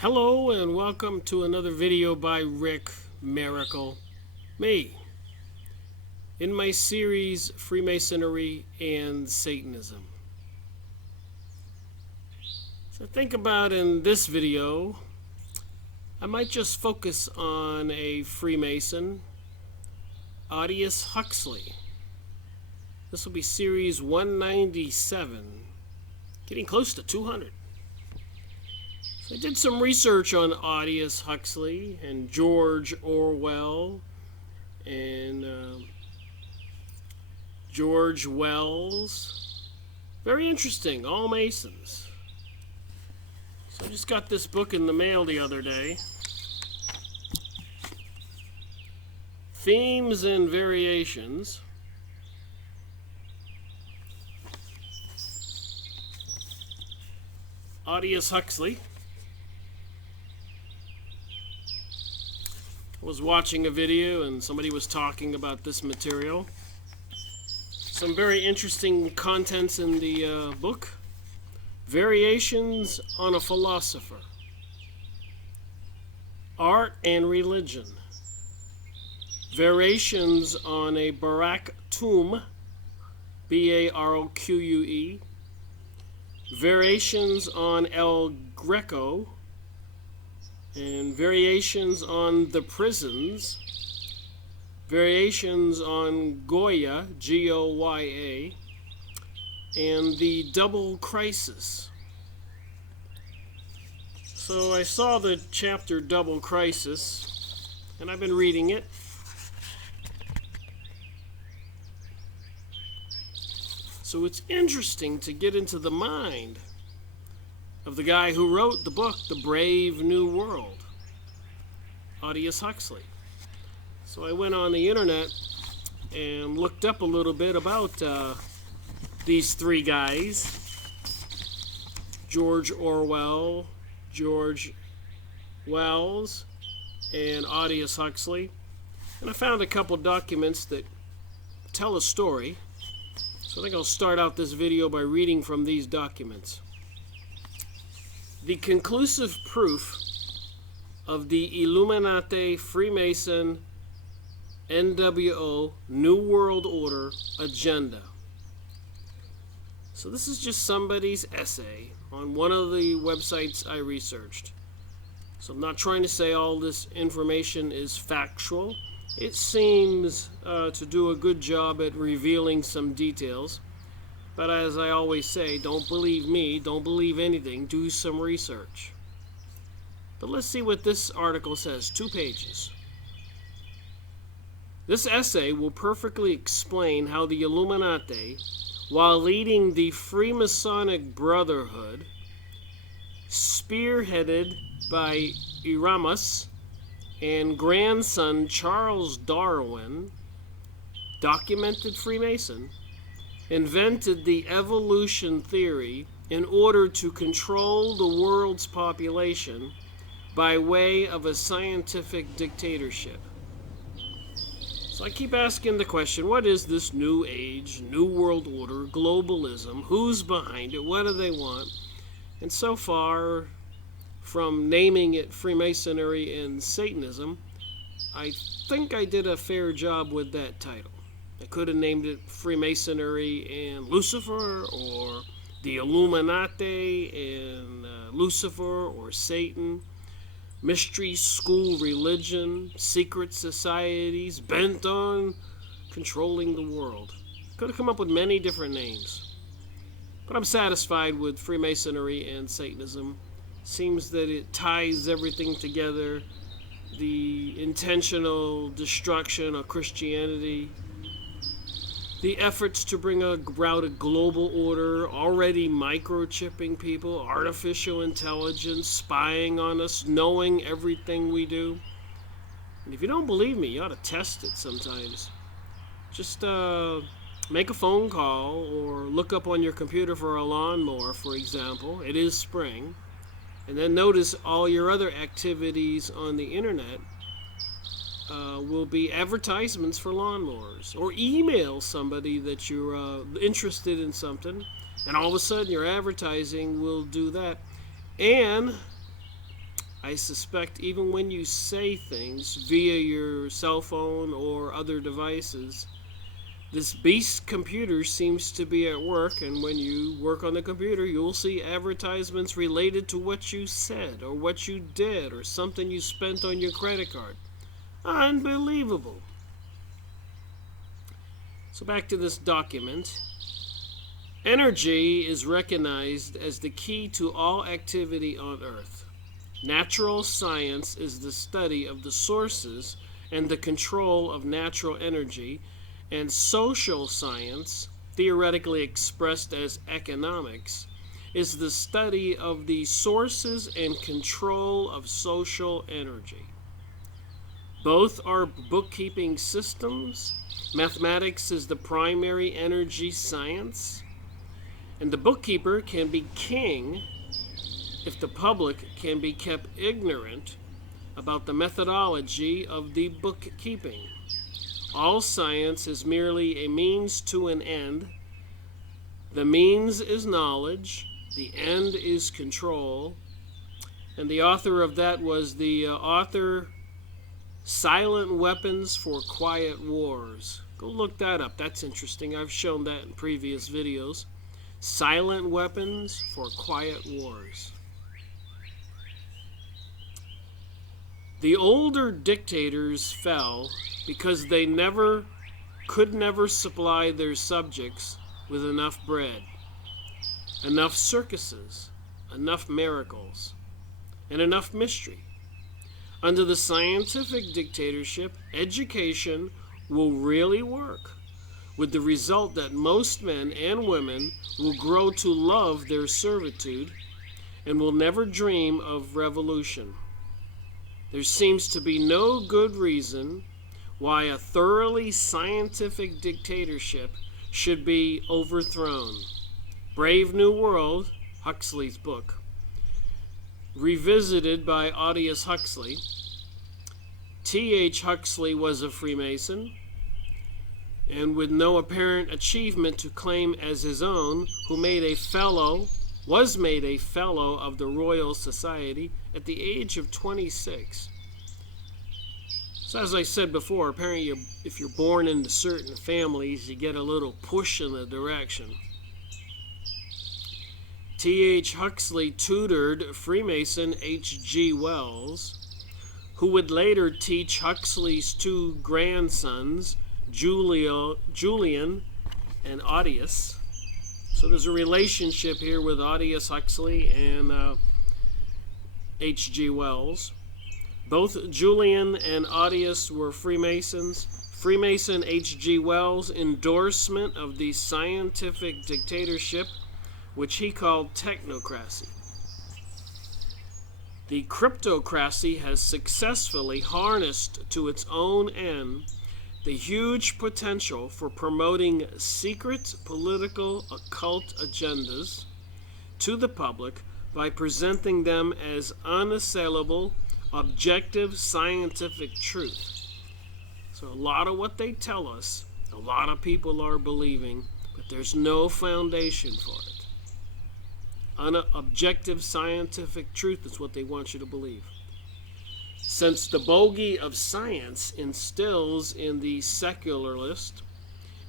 Hello and welcome to another video by Rick Miracle, me, in my series Freemasonry and Satanism. So think about in this video, I might just focus on a Freemason, Aldous Huxley. This will be series 197, getting close to 200. I did some research on Aldous Huxley and George Orwell and George Wells. Very interesting, all Masons. So I just got this book in the mail the other day. Themes and Variations. Aldous Huxley. I was watching a video and somebody was talking about this material. Some very interesting contents in the book. Variations on a Philosopher. Art and Religion. Variations on a Baroque Tomb. Baroque. Variations on El Greco. And variations on the prisons, variations on Goya, Goya, and the double crisis. So I saw the chapter Double Crisis, and I've been reading it. So it's interesting to get into the mind of the guy who wrote the book, The Brave New World, Aldous Huxley. So I went on the internet and looked up a little bit about these three guys, George Orwell, George Wells, and Aldous Huxley. And I found a couple documents that tell a story. So I think I'll start out this video by reading from these documents. The conclusive proof of the Illuminati, Freemason, NWO, New World Order agenda. So this is just somebody's essay on one of the websites I researched. So I'm not trying to say all this information is factual. It seems to do a good job at revealing some details. But as I always say, don't believe me, don't believe anything, do some research. But let's see what this article says, 2 pages. This essay will perfectly explain how the Illuminati, while leading the Freemasonic Brotherhood, spearheaded by Erasmus and grandson Charles Darwin, documented Freemason, invented the evolution theory in order to control the world's population by way of a scientific dictatorship. So I keep asking the question, what is this new age, new world order, globalism? Who's behind it? What do they want? And so far, from naming it Freemasonry and Satanism, I think I did a fair job with that title. I could have named it Freemasonry and Lucifer, or the Illuminati and Lucifer or Satan, mystery school religion, secret societies bent on controlling the world. Could have come up with many different names. But I'm satisfied with Freemasonry and Satanism. Seems that it ties everything together. The intentional destruction of Christianity, the efforts to bring about a global order, already microchipping people, artificial intelligence, spying on us, knowing everything we do. And if you don't believe me, you ought to test it sometimes. Just make a phone call or look up on your computer for a lawnmower, for example. It is spring. And then notice all your other activities on the internet will be advertisements for lawnmowers, or email somebody that you're interested in something, and all of a sudden your advertising will do that. And I suspect even when you say things via your cell phone or other devices, this beast computer seems to be at work, and when you work on the computer, you'll see advertisements related to what you said or what you did or something you spent on your credit card. Unbelievable. So back to this document. Energy is recognized as the key to all activity on Earth. Natural science is the study of the sources and the control of natural energy, and social science, theoretically expressed as economics, is the study of the sources and control of social energy. Both are bookkeeping systems. Mathematics is the primary energy science, and the bookkeeper can be king if the public can be kept ignorant about the methodology of the bookkeeping. All science is merely a means to an end. The means is knowledge, the end is control. And the author of that was the author Silent Weapons for Quiet Wars. Go look that up. That's interesting. I've shown that in previous videos. Silent Weapons for Quiet Wars. The older dictators fell because they could never supply their subjects with enough bread, enough circuses, enough miracles, and enough mystery. Under the scientific dictatorship, education will really work, with the result that most men and women will grow to love their servitude and will never dream of revolution. There seems to be no good reason why a thoroughly scientific dictatorship should be overthrown. Brave New World, Huxley's book, revisited by Aldous Huxley. T.H. Huxley was a Freemason, and with no apparent achievement to claim as his own, was made a fellow of the Royal Society at the age of 26. So as I said before, apparently if you're born into certain families, you get a little push in the direction. T.H. Huxley tutored Freemason H.G. Wells, who would later teach Huxley's two grandsons, Julian and Aldous. So there's a relationship here with Aldous Huxley and H.G. Wells. Both Julian and Aldous were Freemasons. Freemason H.G. Wells' endorsement of the scientific dictatorship, which he called technocracy. The cryptocracy has successfully harnessed to its own end the huge potential for promoting secret political occult agendas to the public by presenting them as unassailable, objective scientific truth. So a lot of what they tell us, a lot of people are believing, but there's no foundation for it. Objective scientific truth is what they want you to believe. Since the bogey of science instills in the secularist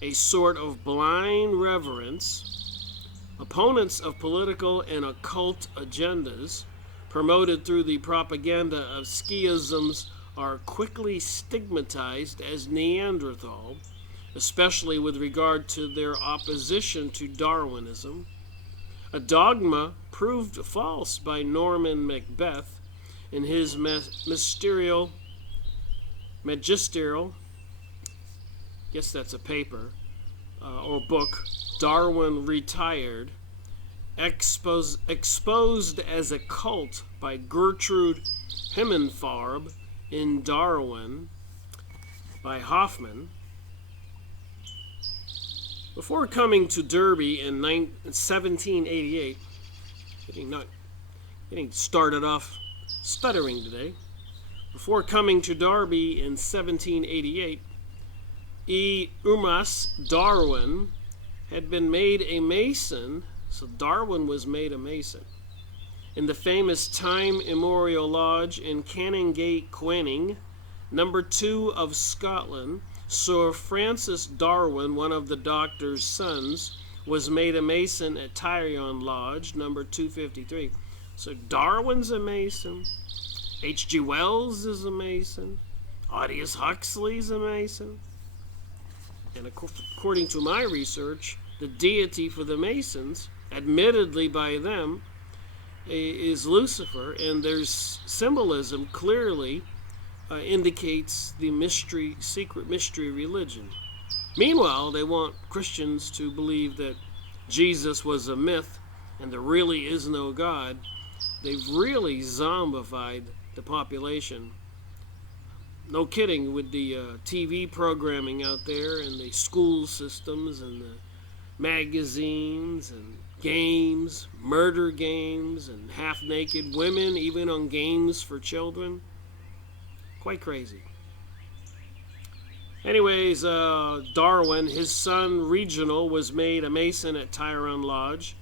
a sort of blind reverence, opponents of political and occult agendas promoted through the propaganda of schisms are quickly stigmatized as Neanderthal, especially with regard to their opposition to Darwinism, a dogma proved false by Norman Macbeth in his magisterial, guess that's a paper, or book, Darwin Retired, exposed as a cult by Gertrude Himmelfarb in Darwin by Hoffman. Before coming to Derby in 1788, getting started off stuttering today. Before coming to Derby in 1788, Umas Darwin had been made a Mason, so Darwin was made a Mason, in the famous Time Immemorial Lodge in Canongate, Quening. Number 2 of Scotland, Sir Francis Darwin, one of the doctor's sons, was made a Mason at Tyrone Lodge, number 253. So Darwin's a Mason. H.G. Wells is a Mason. Aldous Huxley's a Mason. And according to my research, the deity for the Masons, admittedly by them, is Lucifer, and there's symbolism clearly indicates the secret mystery religion. Meanwhile, they want Christians to believe that Jesus was a myth and there really is no God. They've really zombified the population. No kidding, with the TV programming out there and the school systems and the magazines and games, murder games, and half-naked women, even on games for children. Quite crazy. Anyways, Darwin, his son Reginald, was made a Mason at Tyrone Lodge.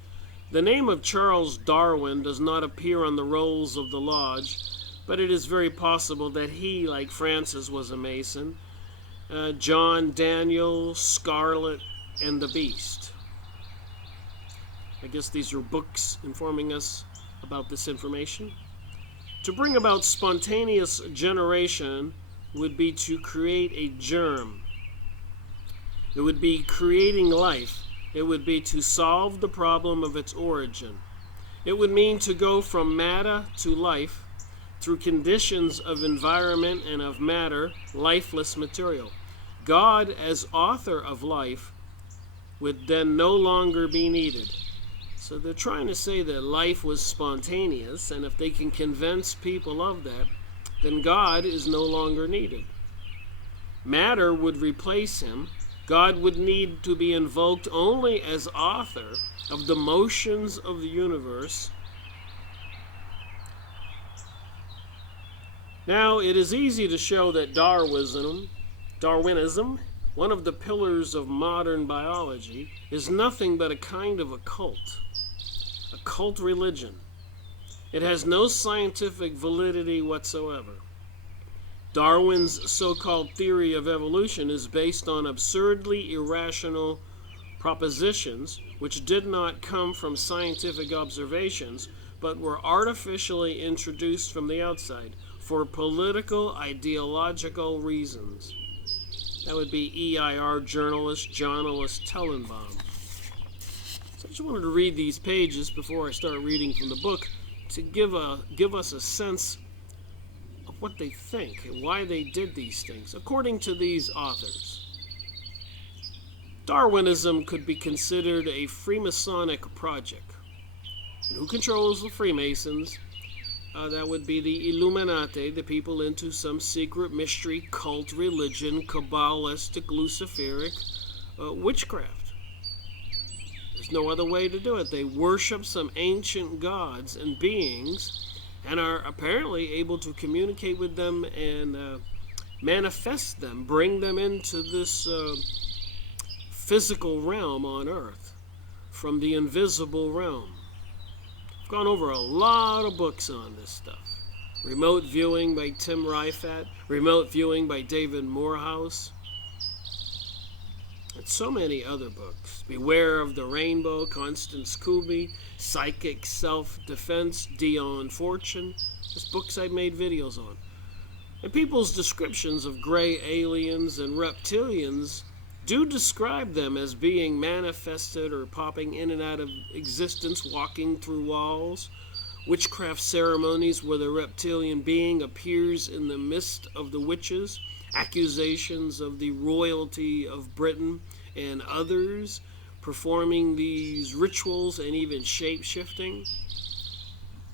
The name of Charles Darwin does not appear on the rolls of the lodge, but it is very possible that he, like Francis, was a Mason. John, Daniel, Scarlet, and the Beast. I guess these are books informing us about this information. To bring about spontaneous generation would be to create a germ. It would be creating life. It would be to solve the problem of its origin. It would mean to go from matter to life through conditions of environment and of matter, lifeless material. God, as author of life, would then no longer be needed. So they're trying to say that life was spontaneous, and if they can convince people of that, then God is no longer needed. Matter would replace him. God would need to be invoked only as author of the motions of the universe. Now, it is easy to show that Darwinism, one of the pillars of modern biology, is nothing but a kind of a cult religion. It has no scientific validity whatsoever. Darwin's so-called theory of evolution is based on absurdly irrational propositions which did not come from scientific observations but were artificially introduced from the outside for political, ideological reasons. That would be EIR journalist Journalist Tellenbaum. So I just wanted to read these pages before I start reading from the book to give us a sense of what they think and why they did these things, according to these authors. Darwinism could be considered a Freemasonic project. And who controls the Freemasons? That would be the Illuminati, the people into some secret mystery, cult, religion, Kabbalistic, Luciferic witchcraft. There's no other way to do it. They worship some ancient gods and beings and are apparently able to communicate with them and manifest them, bring them into this physical realm on earth from the invisible realm. I've gone over a lot of books on this stuff. Remote Viewing by Tim Rifat, Remote Viewing by David Morehouse, and so many other books. Beware of the Rainbow, Constance Kuby, Psychic Self-Defense, Dion Fortune. There's books I've made videos on. And people's descriptions of gray aliens and reptilians do describe them as being manifested or popping in and out of existence, walking through walls, witchcraft ceremonies where the reptilian being appears in the midst of the witches, accusations of the royalty of Britain and others performing these rituals and even shape-shifting.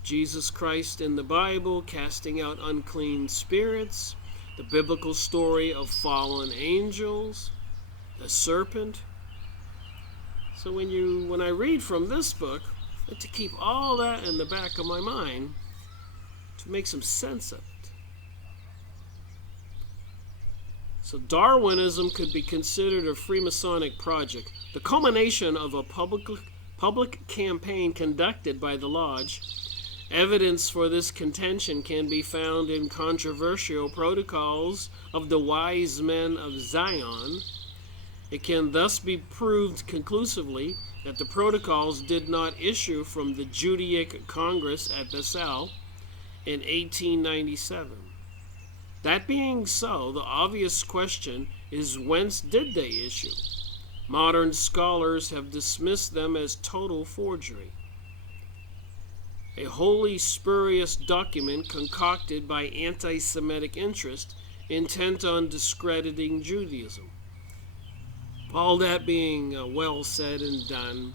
Jesus Christ in the Bible casting out unclean spirits, the biblical story of fallen angels, the serpent. So when I read from this book, I like to keep all that in the back of my mind to make some sense of it. So Darwinism could be considered a Freemasonic project, the culmination of a public campaign conducted by the lodge Evidence for this contention can be found in controversial protocols of the wise men of Zion. It can thus be proved conclusively that the protocols did not issue from the Judaic Congress at Basel in 1897. That being so, the obvious question is, whence did they issue? Modern scholars have dismissed them as total forgery. A wholly spurious document concocted by anti-Semitic interest intent on discrediting Judaism. All that being well said and done,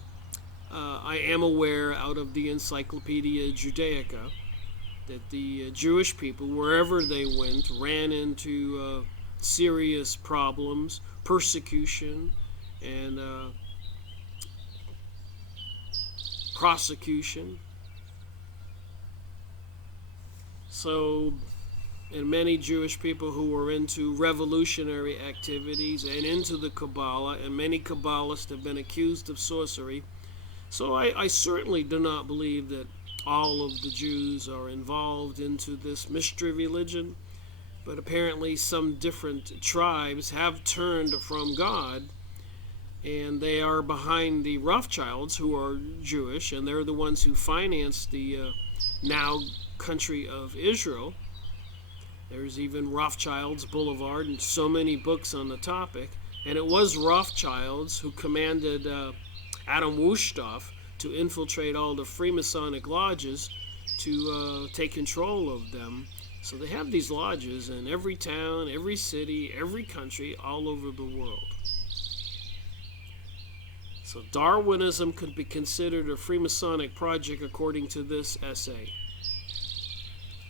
I am aware out of the Encyclopedia Judaica that the Jewish people, wherever they went, ran into serious problems, persecution, and prosecution. So, and many Jewish people who were into revolutionary activities and into the Kabbalah, and many Kabbalists have been accused of sorcery. So I certainly do not believe that all of the Jews are involved into this mystery religion, but apparently some different tribes have turned from God, and they are behind the Rothschilds, who are Jewish, and they're the ones who financed the now country of Israel. There's even Rothschilds Boulevard and so many books on the topic. And it was Rothschilds who commanded Adam Woodstock to infiltrate all the Freemasonic lodges to take control of them. So they have these lodges in every town, every city, every country, all over the world. So Darwinism could be considered a Freemasonic project according to this essay.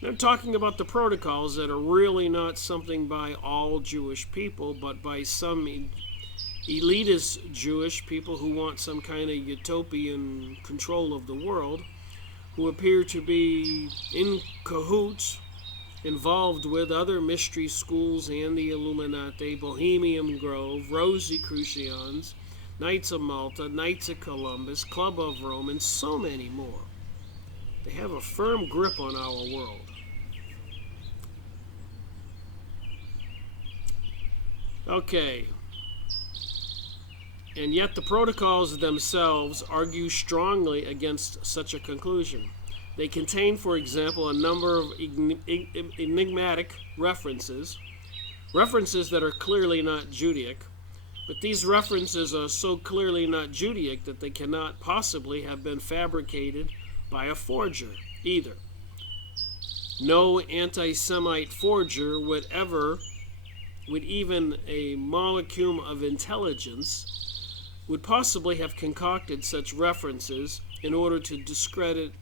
They're talking about the protocols that are really not something by all Jewish people, but by some elitist Jewish people who want some kind of utopian control of the world, who appear to be in cahoots, involved with other mystery schools and the Illuminati, Bohemian Grove, Rosicrucians, Knights of Malta, Knights of Columbus, Club of Rome, and so many more. They have a firm grip on our world. Okay. And yet the protocols themselves argue strongly against such a conclusion. They contain, for example, a number of enigmatic references that are clearly not Judaic, but these references are so clearly not Judaic that they cannot possibly have been fabricated by a forger either. No anti-Semite forger would even a molecule of intelligence, would possibly have concocted such references in order to discredit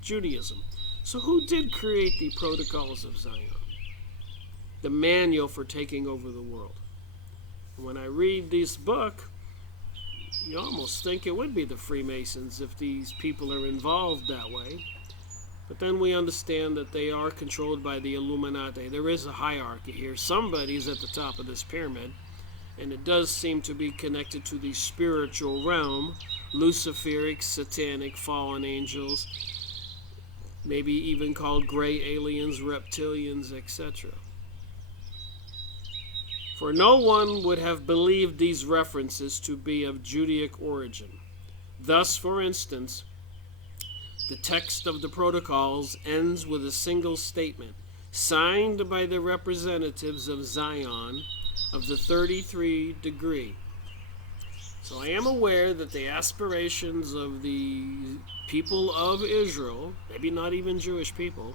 Judaism. So who did create the Protocols of Zion? The manual for taking over the world. When I read this book, you almost think it would be the Freemasons if these people are involved that way. But then we understand that they are controlled by the Illuminati. There is a hierarchy here. Somebody's at the top of this pyramid, and it does seem to be connected to the spiritual realm, Luciferic, satanic, fallen angels, maybe even called gray aliens, reptilians, etc. For no one would have believed these references to be of Judaic origin. Thus, for instance, the text of the Protocols ends with a single statement, signed by the representatives of Zion of the 33rd degree. So I am aware that the aspirations of the people of Israel, maybe not even Jewish people,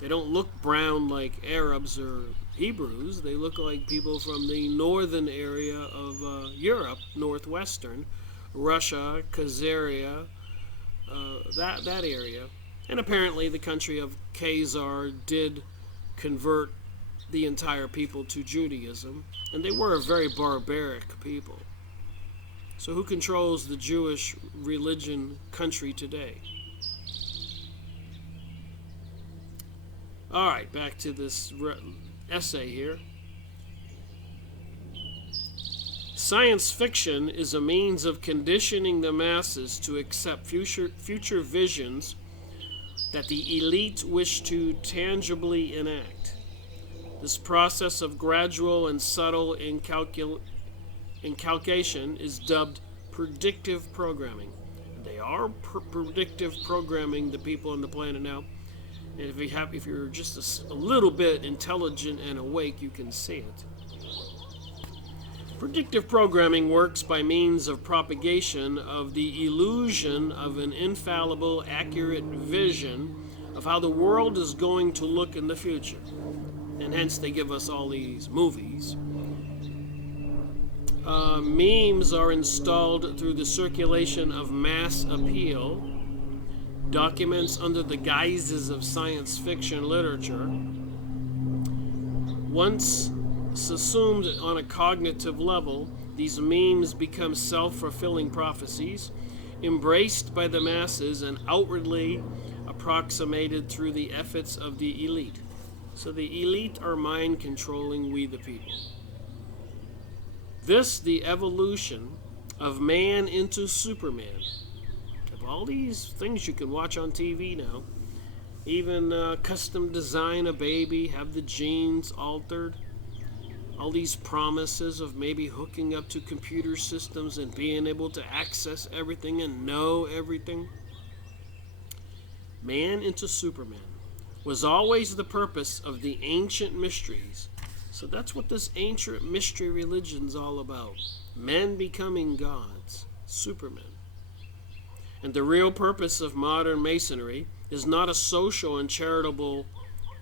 they don't look brown like Arabs or Hebrews. They look like people from the northern area of Europe, northwestern, Russia, Khazaria, that area. And apparently the country of Khazar did convert the entire people to Judaism, and they were a very barbaric people. So who controls the Jewish religion country today? All right, back to this essay here. Science fiction is a means of conditioning the masses to accept future visions that the elite wish to tangibly enact. This process of gradual and subtle inculcation is dubbed predictive programming. They are predictive programming the people on the planet now. And if you're just a little bit intelligent and awake, you can see it. Predictive programming works by means of propagation of the illusion of an infallible, accurate vision of how the world is going to look in the future. And hence they give us all these movies. Memes are installed through the circulation of mass appeal, documents under the guises of science fiction literature. Once assumed on a cognitive level, these memes become self-fulfilling prophecies, embraced by the masses and outwardly approximated through the efforts of the elite. So the elite are mind controlling we the people. This, the evolution of man into Superman. Of all these things you can watch on TV now, even custom design a baby, have the genes altered, all these promises of maybe hooking up to computer systems and being able to access everything and know everything. Man into Superman was always the purpose of the ancient mysteries. So that's what this ancient mystery religion's all about. Men becoming gods, Superman. And the real purpose of modern Masonry is not a social and charitable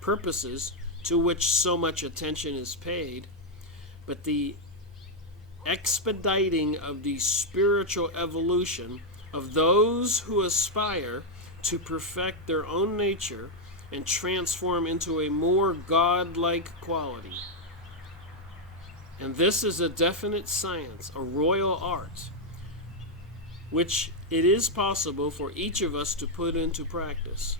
purposes to which so much attention is paid, but the expediting of the spiritual evolution of those who aspire to perfect their own nature and transform into a more godlike quality. And this is a definite science, a royal art, which it is possible for each of us to put into practice,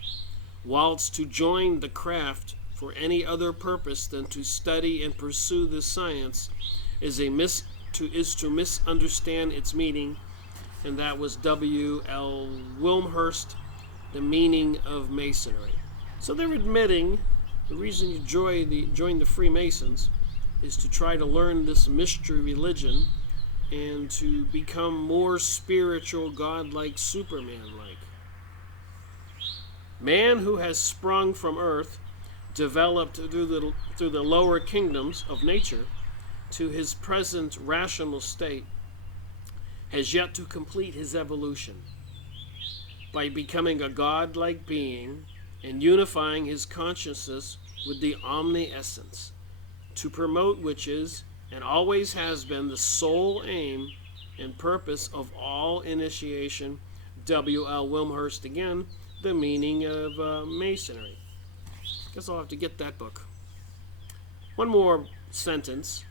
whilst to join the craft for any other purpose than to study and pursue this science is to misunderstand its meaning. And that was W.L. Wilmshurst, The Meaning of Masonry. So they're admitting the reason you join the Freemasons is to try to learn this mystery religion and to become more spiritual, godlike, Superman-like. Man who has sprung from earth, developed through the lower kingdoms of nature to his present rational state, has yet to complete his evolution by becoming a godlike being and unifying his consciousness with the omni-essence, to promote which is and always has been the sole aim and purpose of all initiation. W.L. Wilmshurst again, The Meaning of Masonry. Guess I'll have to get that book. One more sentence.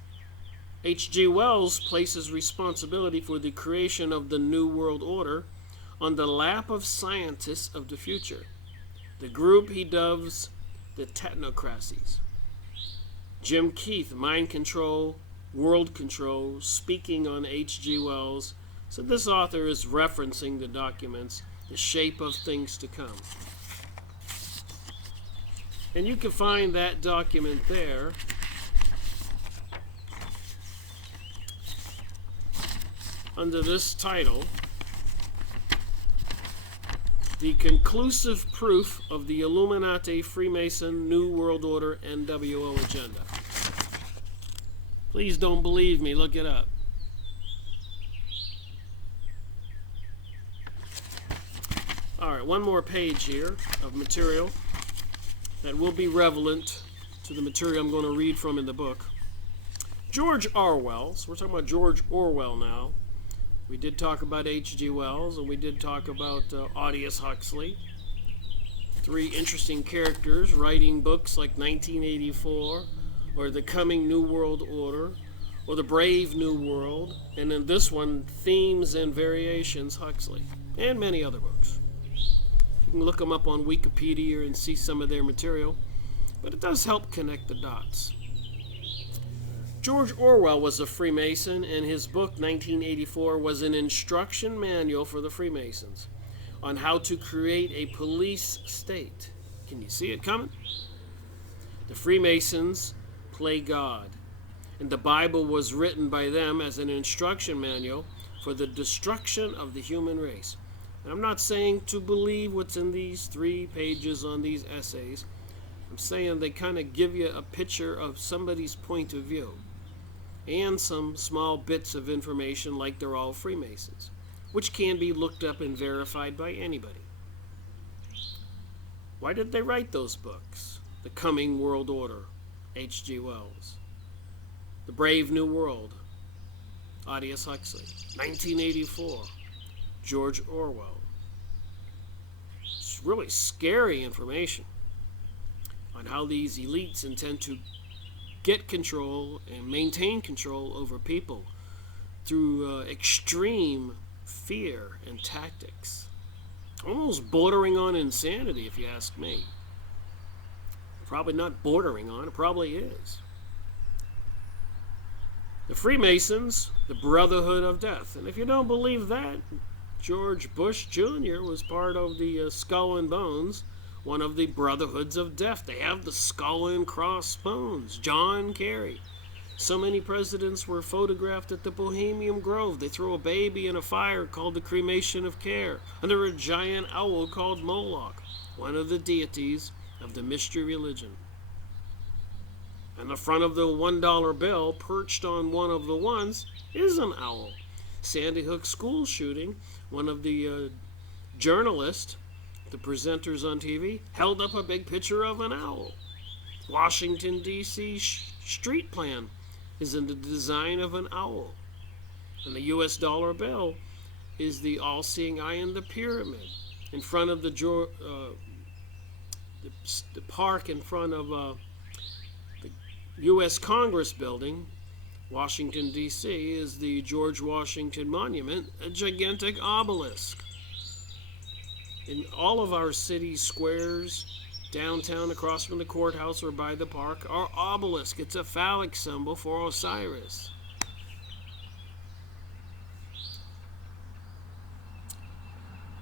H.G. Wells places responsibility for the creation of the New World Order on the lap of scientists of the future, the group he dubs the technocracies. Jim Keith, Mind Control, World Control, speaking on H.G. Wells, said this author is referencing the documents, The Shape of Things to Come. And you can find that document there. Under this title, The Conclusive Proof of the Illuminati, Freemason, New World Order, NWO Agenda. Please don't believe me, look it up. Alright, one more page here of material that will be relevant to the material I'm going to read from in the book. George Orwell. So we're talking about George Orwell now. We did talk about H.G. Wells, and we did talk about Aldous Huxley. Three interesting characters writing books like 1984, or The Coming New World Order, or The Brave New World, and in this one, Themes and Variations, Huxley, and many other books. You can look them up on Wikipedia and see some of their material, but it does help connect the dots. George Orwell was a Freemason, and his book, 1984, was an instruction manual for the Freemasons. on how to create a police state. Can you see it coming? The Freemasons play God, and the Bible was written by them as an instruction manual for the destruction of the human race. And I'm not saying to believe what's in these 3 pages on these essays. I'm saying they kind of give you a picture of somebody's point of view and some small bits of information like they're all Freemasons, which can be looked up and verified by anybody. Why did they write those books? The Coming World Order, H.G. Wells. The Brave New World, Aldous Huxley. 1984, George Orwell. It's really scary information on how these elites intend to get control and maintain control over people through extreme fear and tactics. Almost bordering on insanity, if you ask me. Probably not bordering on, it probably is. The Freemasons, the Brotherhood of Death. And if you don't believe that, George Bush Jr. was part of the Skull and Bones, one of the Brotherhoods of Death. They have the skull and crossbones. John Kerry. So many presidents were photographed at the Bohemian Grove. They throw a baby in a fire called the cremation of care, under a giant owl called Moloch, one of the deities of the mystery religion. And the front of the $1 bill, perched on one of the ones, is an owl. Sandy Hook school shooting, one of the journalists, the presenters on TV, held up a big picture of an owl. Washington, D.C. street plan is in the design of an owl. And the U.S. dollar bill is the all-seeing eye in the pyramid. In front of the park in front of the U.S. Congress building, Washington, D.C., is the George Washington Monument, a gigantic obelisk. In all of our city squares, downtown, across from the courthouse or by the park, are obelisk. It's a phallic symbol for Osiris.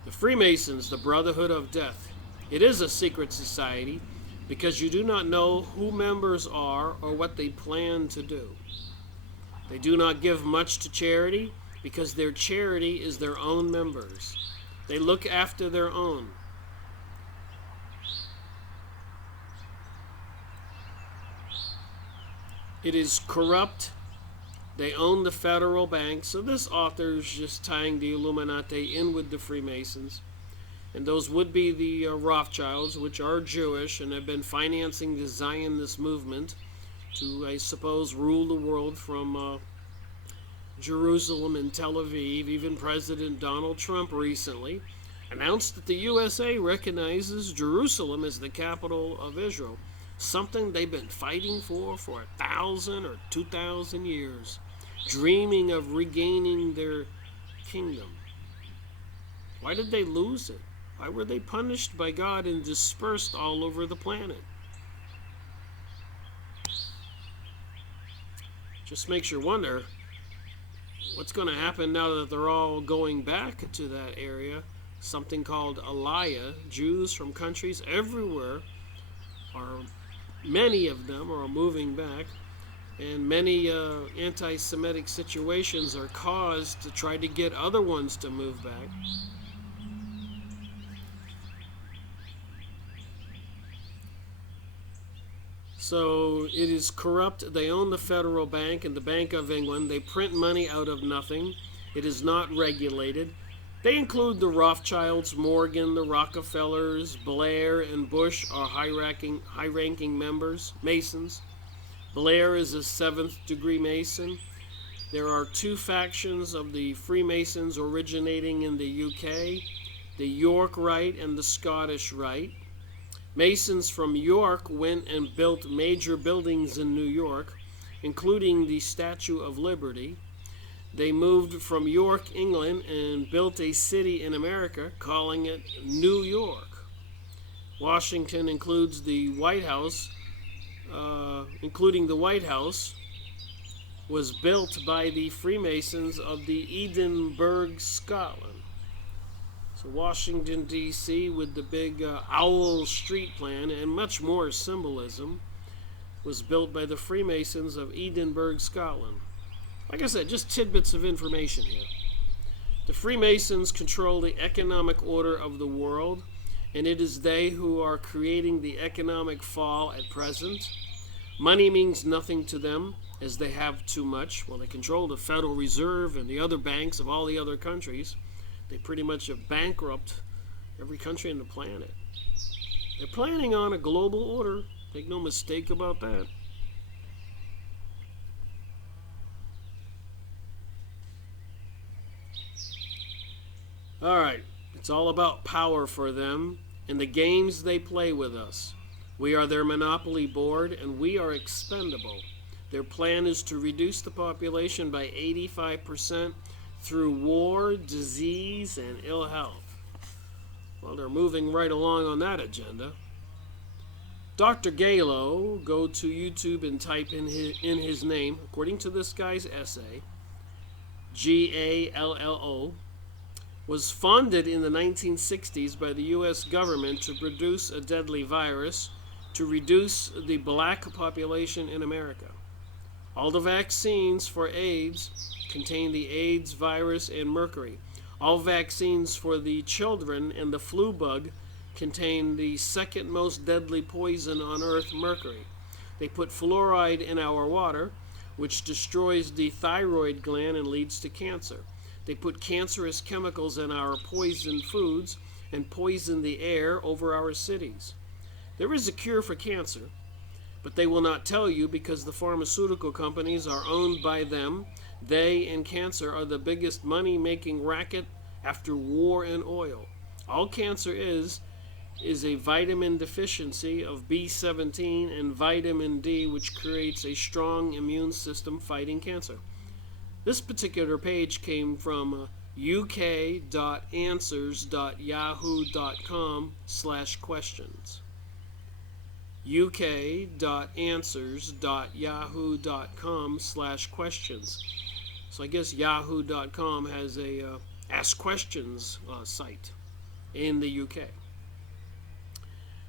The Freemasons, the Brotherhood of Death. It is a secret society because you do not know who members are or what they plan to do. They do not give much to charity because their charity is their own members. They look after their own. It is corrupt. They own the federal bank. So this author is just tying the Illuminati in with the Freemasons. And those would be the Rothschilds, which are Jewish and have been financing the Zionist movement to, I suppose, rule the world from Jerusalem and Tel Aviv. Even President Donald Trump recently announced that the USA recognizes Jerusalem as the capital of Israel, something they've been fighting for 1,000 or 2,000 years, dreaming of regaining their kingdom. Why did they lose it? Why were they punished by God and dispersed all over the planet? Just makes you wonder what's going to happen now that they're all going back to that area. Something called Aliyah. Jews from countries everywhere, many of them are moving back, and many anti-Semitic situations are caused to try to get other ones to move back. So it is corrupt. They own the federal bank and the Bank of England. They print money out of nothing. It is not regulated. They include the Rothschilds, Morgan, the Rockefellers, Blair, and Bush are high-ranking members, Masons. Blair is a 7th-degree Mason. There are 2 factions of the Freemasons originating in the UK, the York Rite and the Scottish Rite. Masons from York went and built major buildings in New York, including the Statue of Liberty. They moved from York, England, and built a city in America, calling it New York. Washington includes the White House, was built by the Freemasons of the Edinburgh, Scotland. So Washington, D.C., with the big owl street plan and much more symbolism, was built by the Freemasons of Edinburgh, Scotland. Like I said, just tidbits of information here. The Freemasons control the economic order of the world, and it is they who are creating the economic fall at present. Money means nothing to them, as they have too much. Well, they control the Federal Reserve and the other banks of all the other countries. They pretty much have bankrupt every country on the planet. They're planning on a global order. Make no mistake about that. All right, it's all about power for them and the games they play with us. We are their monopoly board, and we are expendable. Their plan is to reduce the population by 85% through war, disease, and ill health. Well, they're moving right along on that agenda. Dr. Gallo, go to YouTube and type in his name, according to this guy's essay, Gallo, was funded in the 1960s by the U.S. government to produce a deadly virus to reduce the black population in America. All the vaccines for AIDS contain the AIDS virus and mercury. All vaccines for the children and the flu bug contain the second most deadly poison on earth, mercury. They put fluoride in our water, which destroys the thyroid gland and leads to cancer. They put cancerous chemicals in our poisoned foods and poison the air over our cities. There is a cure for cancer, but they will not tell you because the pharmaceutical companies are owned by them. They and cancer are the biggest money-making racket after war and oil. All cancer is a vitamin deficiency of B17 and vitamin D, which creates a strong immune system fighting cancer. This particular page came from uk.answers.yahoo.com/questions. uk.answers.yahoo.com/questions. So I guess yahoo.com has a ask questions site in the UK.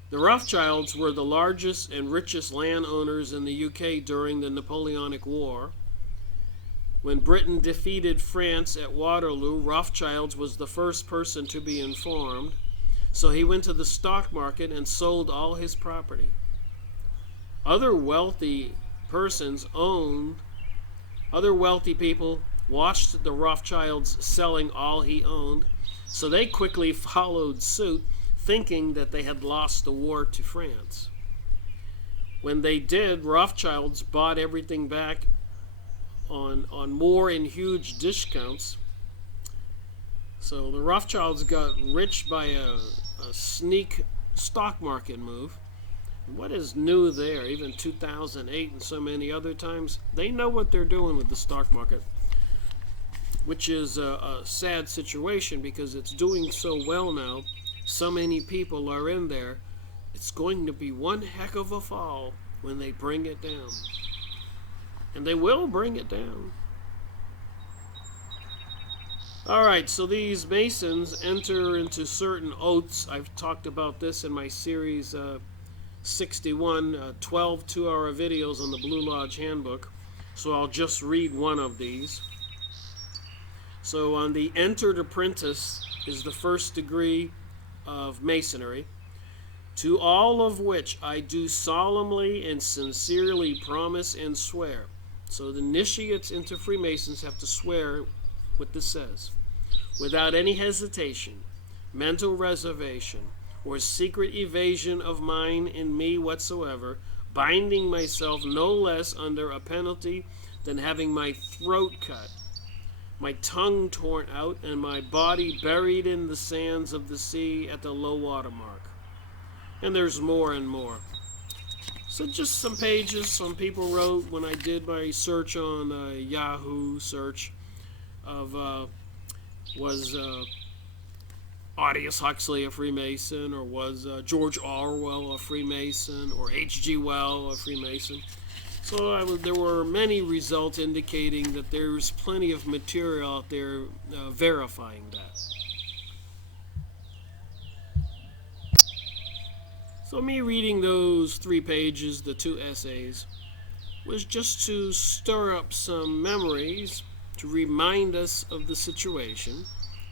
The Rothschilds were the largest and richest landowners in the UK during the Napoleonic War. When Britain defeated France at Waterloo, Rothschilds was the first person to be informed, so he went to the stock market and sold all his property. Other wealthy people watched the Rothschilds selling all he owned, so they quickly followed suit, thinking that they had lost the war to France. When they did, Rothschilds bought everything back on more and huge discounts. So the Rothschilds got rich by a sneak stock market move. What is new there? Even 2008 and so many other times, they know what they're doing with the stock market, which is a sad situation because it's doing so well now. So many people are in there. It's going to be one heck of a fall when they bring it down. And they will bring it down. All right, so these Masons enter into certain oaths. I've talked about this in my series 61, 12 two-hour videos on the Blue Lodge Handbook. So I'll just read one of these. So on the entered apprentice is the first degree of Masonry, to all of which I do solemnly and sincerely promise and swear. So the initiates into Freemasons have to swear what this says, without any hesitation, mental reservation, or secret evasion of mine in me whatsoever, binding myself no less under a penalty than having my throat cut, my tongue torn out, and my body buried in the sands of the sea at the low water mark. And there's more and more. So just some pages some people wrote when I did my search on Yahoo search of was Aldous Huxley a Freemason, or was George Orwell a Freemason, or H.G. Wells a Freemason. So there were many results indicating that there's plenty of material out there verifying that. So me reading those 3 pages, the 2 essays, was just to stir up some memories, to remind us of the situation,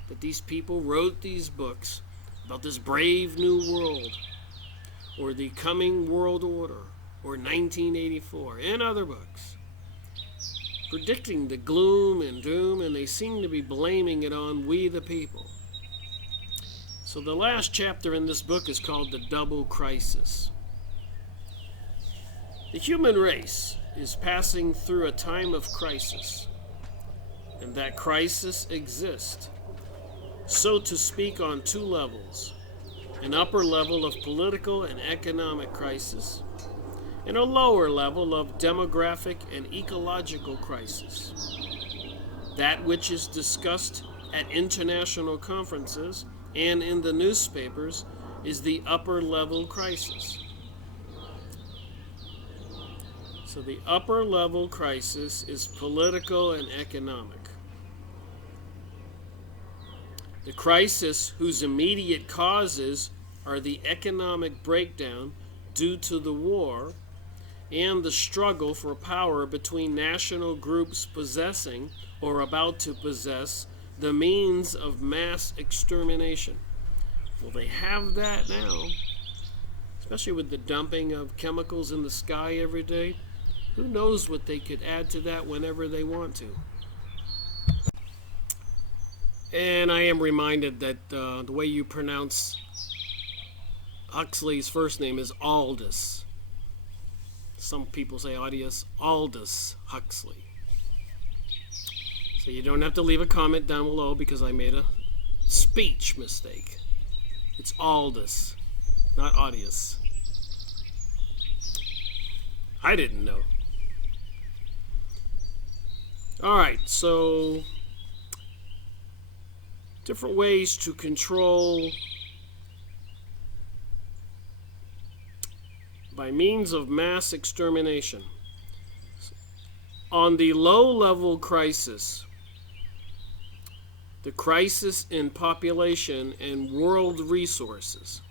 that these people wrote these books about this brave new world, or the coming world order, or 1984, and other books, predicting the gloom and doom, and they seem to be blaming it on we the people. So the last chapter in this book is called The Double Crisis. The human race is passing through a time of crisis, and that crisis exists, so to speak, on 2 levels: an upper level of political and economic crisis, and a lower level of demographic and ecological crisis. That which is discussed at international conferences and in the newspapers is the upper level crisis. So the upper level crisis is political and economic. The crisis whose immediate causes are the economic breakdown due to the war and the struggle for power between national groups possessing or about to possess the means of mass extermination. Well, they have that now, especially with the dumping of chemicals in the sky every day. Who knows what they could add to that whenever they want to. And I am reminded that the way you pronounce Huxley's first name is Aldous. Some people say Aldous Huxley. So you don't have to leave a comment down below because I made a speech mistake. It's Aldous, not Audius. I didn't know. Alright, so different ways to control by means of mass extermination. On the low-level crisis, the crisis in population and world resources.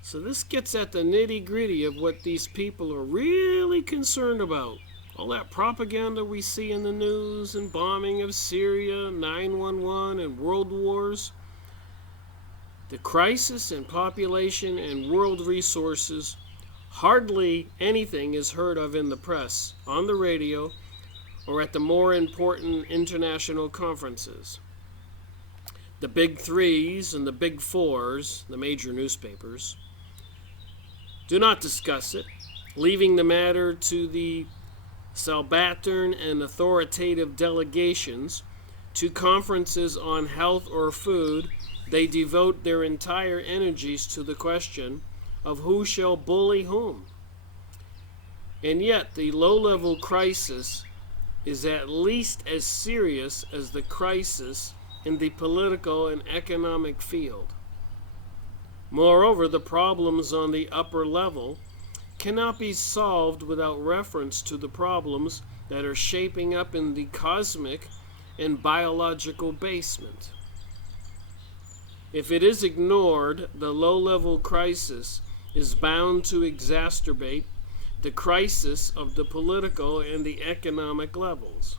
So this gets at the nitty-gritty of what these people are really concerned about. All that propaganda we see in the news and bombing of Syria, 9/11, and world wars. The crisis in population and world resources, hardly anything is heard of in the press, on the radio, or at the more important international conferences. The big 3s and the big 4s, the major newspapers, do not discuss it, leaving the matter to the subaltern and authoritative delegations. To conferences on health or food, they devote their entire energies to the question of who shall bully whom. And yet the low-level crisis is at least as serious as the crisis in the political and economic field. Moreover, the problems on the upper level cannot be solved without reference to the problems that are shaping up in the cosmic and biological basement. If it is ignored, the low-level crisis is bound to exacerbate the crisis of the political and the economic levels.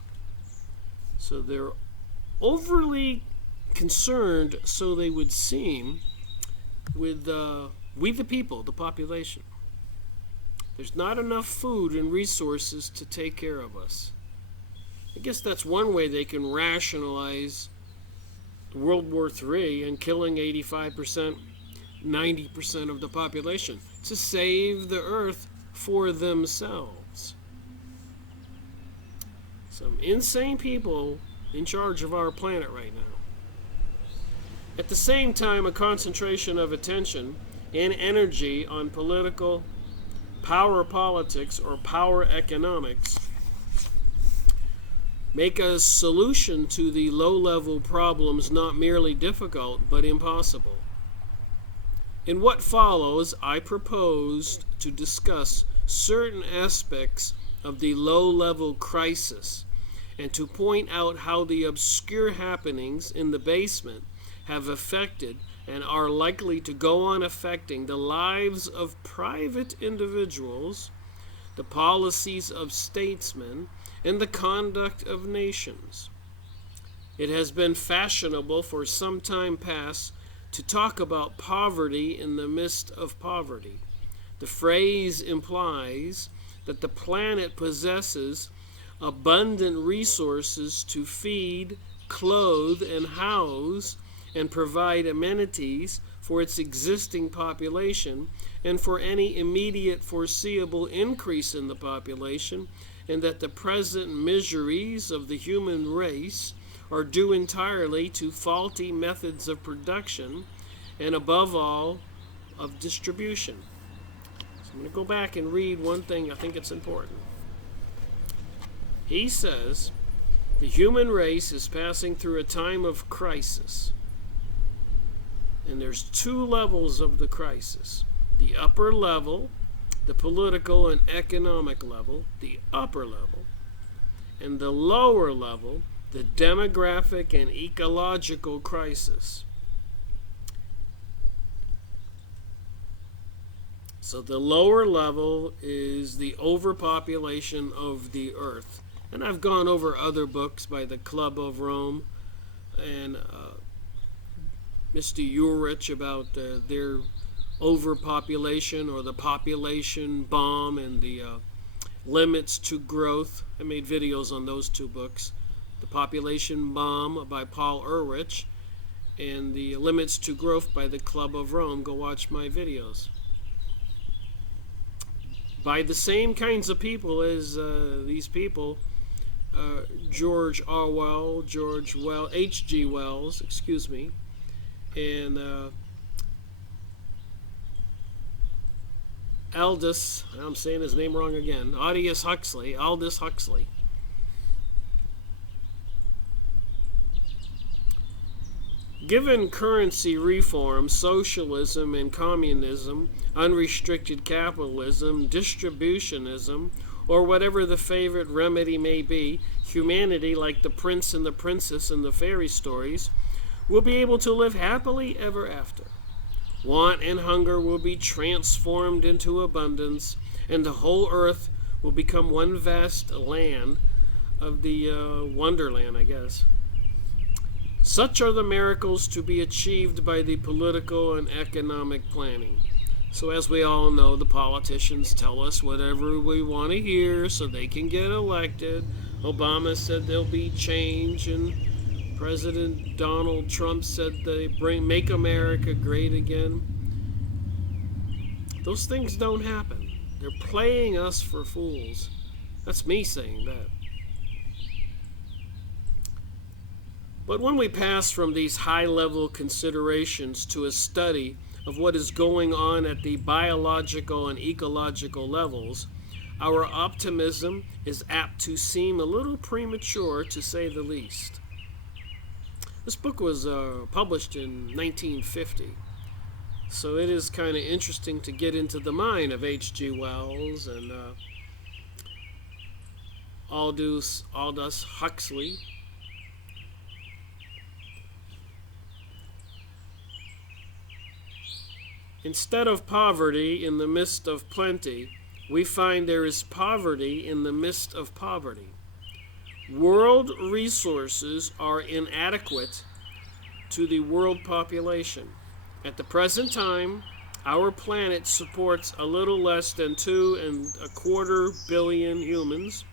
So they're overly concerned, so they would seem, with we the people, the population. There's not enough food and resources to take care of us. I guess that's one way they can rationalize World War III and killing 85%, 90% of the population to save the earth for themselves. Some insane people in charge of our planet right now. At the same time, a concentration of attention and energy on political power politics or power economics make a solution to the low-level problems not merely difficult but impossible. In what follows, I proposed to discuss certain aspects of the low-level crisis and to point out how the obscure happenings in the basement have affected and are likely to go on affecting the lives of private individuals, the policies of statesmen, and the conduct of nations. It has been fashionable for some time past to talk about poverty in the midst of poverty. The phrase implies that the planet possesses abundant resources to feed, clothe, and house, and provide amenities for its existing population and for any immediate foreseeable increase in the population, and that the present miseries of the human race are due entirely to faulty methods of production and, above all, of distribution. So I'm going to go back and read one thing. I think it's important. He says the human race is passing through a time of crisis. And there's two levels of the crisis. The upper level, the political and economic level, the upper level, and the lower level, the demographic and ecological crisis. So the lower level is the overpopulation of the earth. And I've gone over other books by the Club of Rome and Mr. Ulrich about their overpopulation or the population bomb and the limits to growth. I made videos on those two books. The Population Bomb by Paul Ehrlich and the Limits to Growth by the Club of Rome. Go watch my videos. By the same kinds of people as these people, H.G. Wells, and Aldous, I'm saying his name wrong again, Aldous Huxley. Given currency reform, socialism and communism, unrestricted capitalism, distributionism, or whatever the favorite remedy may be, humanity, like the prince and the princess in the fairy stories, will be able to live happily ever after. Want and hunger will be transformed into abundance, and the whole earth will become one vast land of the wonderland, I guess. Such are the miracles to be achieved by the political and economic planning. So as we all know, the politicians tell us whatever we want to hear so they can get elected. Obama said there'll be change, and President Donald Trump said they make America great again. Those things don't happen. They're playing us for fools. That's me saying that. But when we pass from these high-level considerations to a study of what is going on at the biological and ecological levels, our optimism is apt to seem a little premature, to say the least. This book was published in 1950, so it is kind of interesting to get into the mind of H.G. Wells and Aldous Huxley. Instead of poverty in the midst of plenty, we find there is poverty in the midst of poverty. World resources are inadequate to the world population. At the present time, our planet supports a little less than 2.25 billion humans,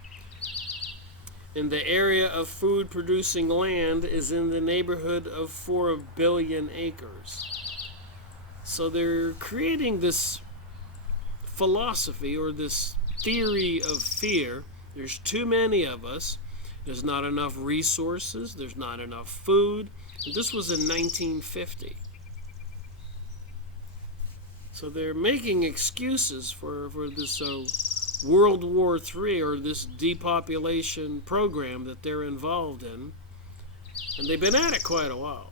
and the area of food-producing land is in the neighborhood of 4 billion acres. So they're creating this philosophy or this theory of fear. There's too many of us. There's not enough resources. There's not enough food. And this was in 1950. So they're making excuses for this World War III or this depopulation program that they're involved in. And they've been at it quite a while.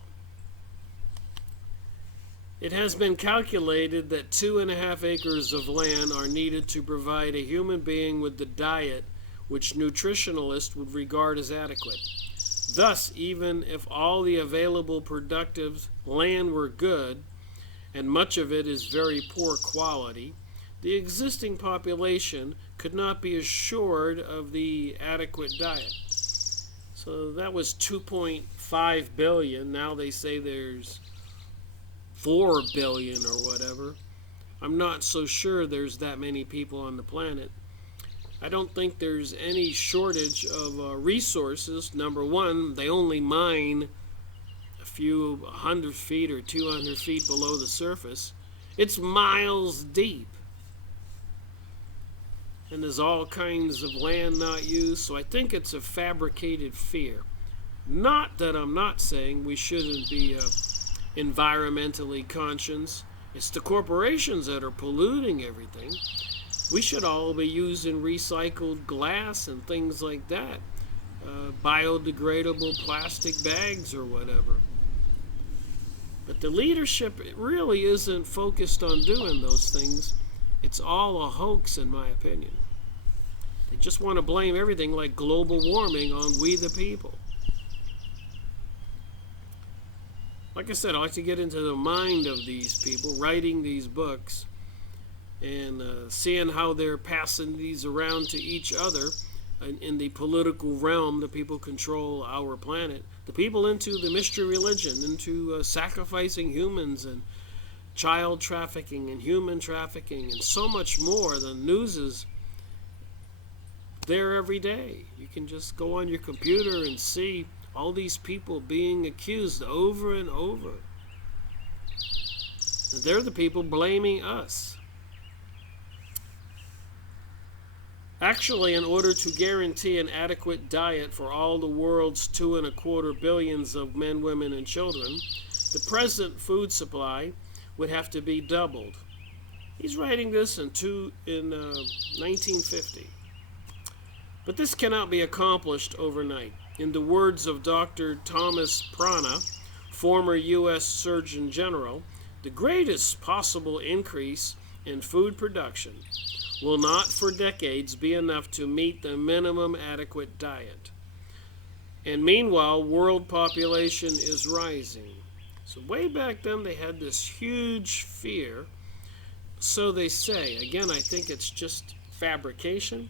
It has been calculated that 2.5 acres of land are needed to provide a human being with the diet which nutritionalists would regard as adequate. Thus, even if all the available productive land were good, and much of it is very poor quality, the existing population could not be assured of the adequate diet. So that was 2.5 billion. Now they say there's 4 billion or whatever. I'm not so sure there's that many people on the planet. I don't think there's any shortage of resources. Number one, they only mine a few 100 feet or 200 feet below the surface. It's miles deep. And there's all kinds of land not used, so I think it's a fabricated fear. Not that I'm not saying we shouldn't be environmentally conscious. It's the corporations that are polluting everything. We should all be using recycled glass and things like that, biodegradable plastic bags or whatever. But the leadership really isn't focused on doing those things. It's all a hoax, in my opinion. They just want to blame everything like global warming on we the people. Like I said, I like to get into the mind of these people writing these books and seeing how they're passing these around to each other in the political realm. The people control our planet. The people into the mystery religion, into sacrificing humans and child trafficking and human trafficking and so much more. The news is there every day. You can just go on your computer and see all these people being accused over and over. And they're the people blaming us. Actually, in order to guarantee an adequate diet for all the world's 2.25 billion of men, women, and children, the present food supply would have to be doubled. He's writing this in 1950. But this cannot be accomplished overnight. In the words of Dr. Thomas Prana, former U.S. Surgeon General, the greatest possible increase in food production will not for decades be enough to meet the minimum adequate diet. And meanwhile, world population is rising. So way back then they had this huge fear. So they say. Again, I think it's just fabrication.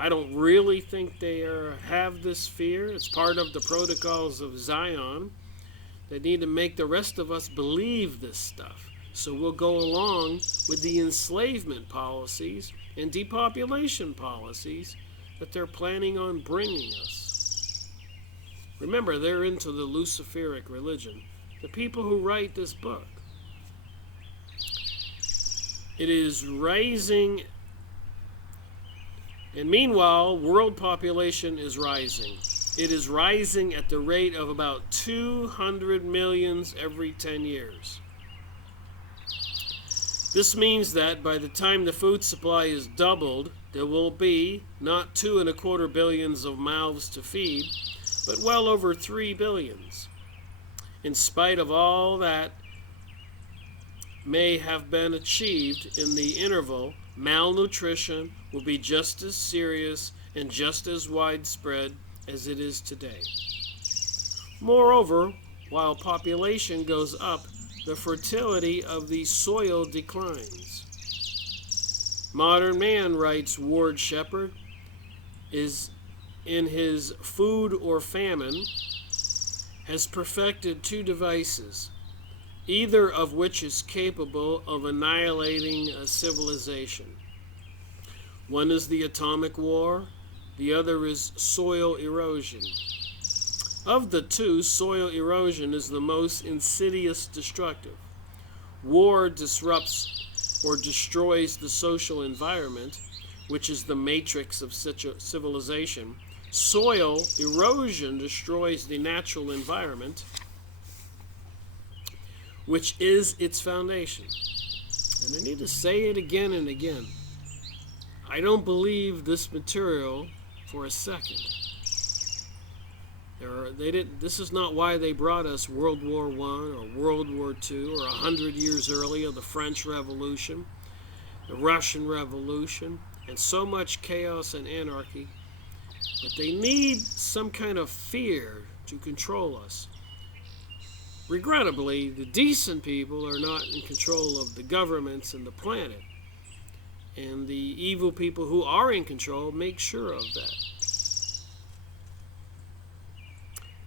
I don't really think they have this fear. It's part of the protocols of Zion. They need to make the rest of us believe this stuff. So we'll go along with the enslavement policies and depopulation policies that they're planning on bringing us. Remember, they're into the Luciferic religion. The people who write this book. It is rising, and meanwhile, world population is rising. It is rising at the rate of about 200 million every 10 years. This means that by the time the food supply is doubled, there will be not 2.25 billion of mouths to feed, but well over 3 billion. In spite of all that may have been achieved in the interval, malnutrition will be just as serious and just as widespread as it is today. Moreover, while population goes up, the fertility of the soil declines. Modern man, writes Ward Shepard, is in his Food or Famine, has perfected two devices, either of which is capable of annihilating a civilization. One is the atomic war, the other is soil erosion. Of the two, soil erosion is the most insidious destructive. War disrupts or destroys the social environment, which is the matrix of civilization. Soil erosion destroys the natural environment, which is its foundation. And I need to say it again and again. I don't believe this material for a second. This is not why they brought us World War I or World War II or 100 years earlier, the French Revolution, the Russian Revolution, and so much chaos and anarchy. But they need some kind of fear to control us. Regrettably, the decent people are not in control of the governments and the planet. And the evil people who are in control make sure of that.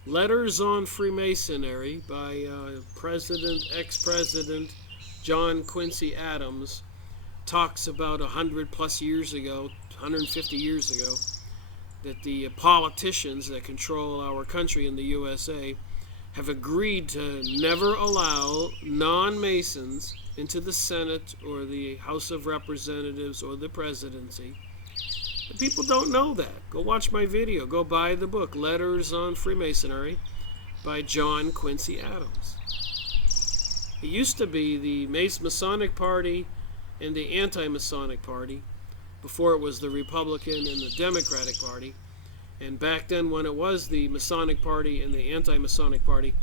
Letters on Freemasonry by ex-president John Quincy Adams talks about 100 plus years ago, 150 years ago, that the politicians that control our country in the USA have agreed to never allow non-Masons into the Senate or the House of Representatives or the presidency. And people don't know that. Go watch my video. Go buy the book, Letters on Freemasonry by John Quincy Adams. It used to be the Masonic Party and the Anti-Masonic Party before it was the Republican and the Democratic Party. And back then, when it was the Masonic Party and the Anti-Masonic Party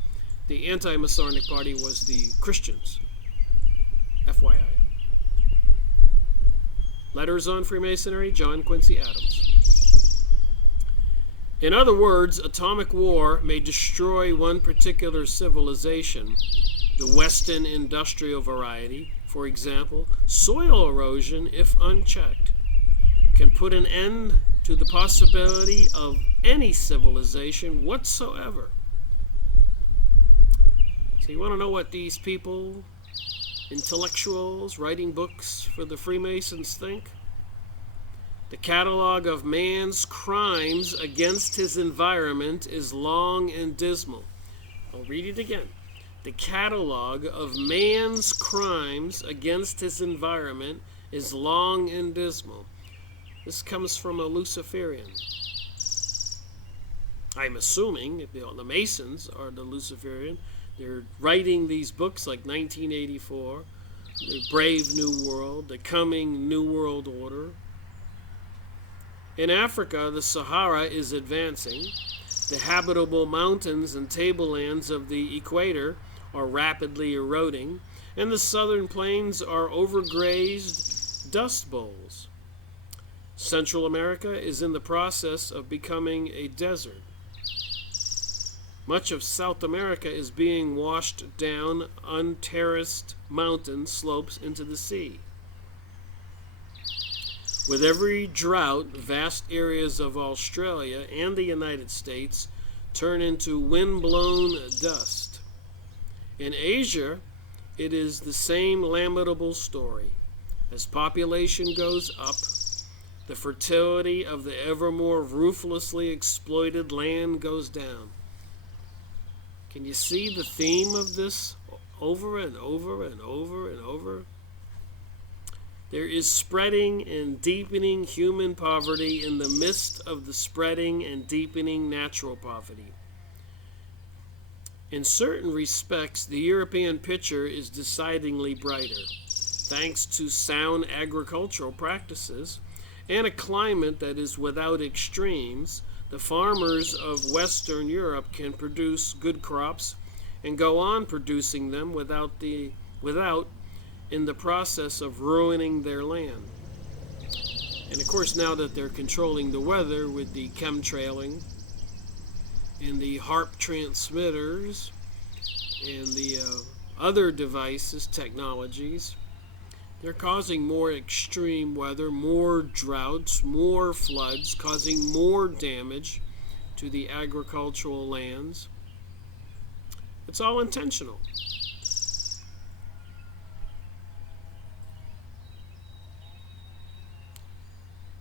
was the Christians. FYI. Letters on Freemasonry, John Quincy Adams. In other words, atomic war may destroy one particular civilization, the Western industrial variety. For example, soil erosion, if unchecked, can put an end to the possibility of any civilization whatsoever. So you want to know what these people, intellectuals writing books for the Freemasons, think? The catalog of man's crimes against his environment is long and dismal. I'll read it again. The catalog of man's crimes against his environment is long and dismal. This comes from a Luciferian. I'm assuming the Masons are the Luciferian. They're writing these books like 1984, The Brave New World, The Coming New World Order. In Africa, the Sahara is advancing. The habitable mountains and tablelands of the equator are rapidly eroding, and the southern plains are overgrazed dust bowls. Central America is in the process of becoming a desert. Much of South America is being washed down unterraced mountain slopes into the sea. With every drought, vast areas of Australia and the United States turn into wind-blown dust. In Asia, it is the same lamentable story. As population goes up, the fertility of the ever more ruthlessly exploited land goes down. Can you see the theme of this over and over and over and over? There is spreading and deepening human poverty in the midst of the spreading and deepening natural poverty. In certain respects, the European picture is decidedly brighter, thanks to sound agricultural practices and a climate that is without extremes. The farmers of Western Europe can produce good crops and go on producing them without in the process of ruining their land. And of course, now that they're controlling the weather with the chemtrailing and the HARP transmitters and the other devices, technologies, they're causing more extreme weather, more droughts, more floods, causing more damage to the agricultural lands. It's all intentional.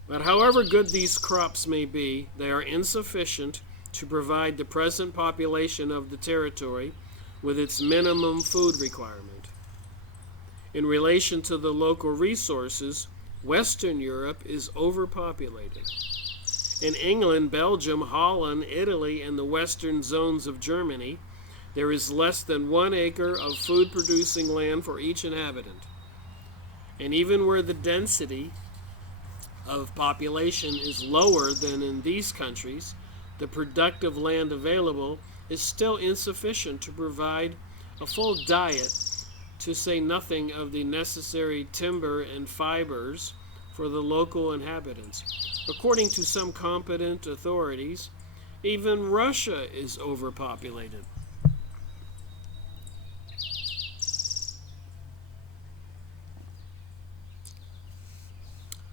But however good these crops may be, they are insufficient to provide the present population of the territory with its minimum food requirement. In relation to the local resources, Western Europe is overpopulated. In England, Belgium, Holland, Italy, and the western zones of Germany, there is less than 1 acre of food-producing land for each inhabitant. And even where the density of population is lower than in these countries, the productive land available is still insufficient to provide a full diet, to say nothing of the necessary timber and fibers for the local inhabitants. According to some competent authorities, even Russia is overpopulated.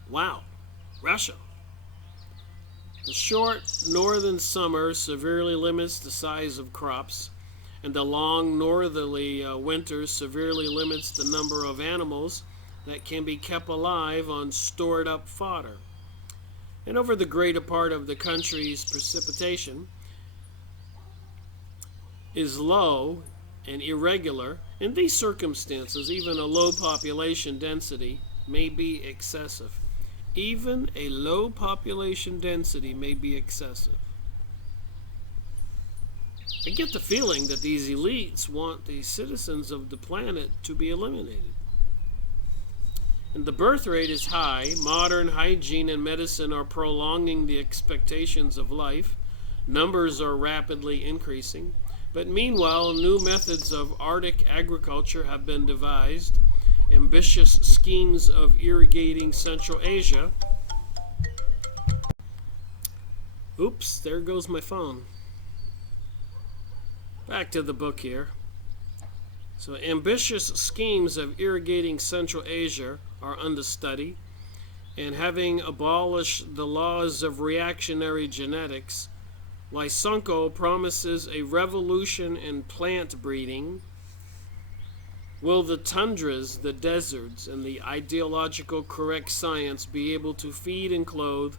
Wow, Russia. The short northern summer severely limits the size of crops, and the long northerly winter severely limits the number of animals that can be kept alive on stored up fodder. And over the greater part of the country's precipitation is low and irregular. In these circumstances, even a low population density may be excessive. Even a low population density may be excessive. I get the feeling that these elites want the citizens of the planet to be eliminated. And the birth rate is high. Modern hygiene and medicine are prolonging the expectations of life. Numbers are rapidly increasing. But meanwhile, new methods of Arctic agriculture have been devised. Ambitious schemes of irrigating Central Asia. Oops, there goes my phone. Back to the book here. So ambitious schemes of irrigating Central Asia are under study, and having abolished the laws of reactionary genetics, Lysenko promises a revolution in plant breeding. Will the tundras, the deserts, and the ideological correct science be able to feed and clothe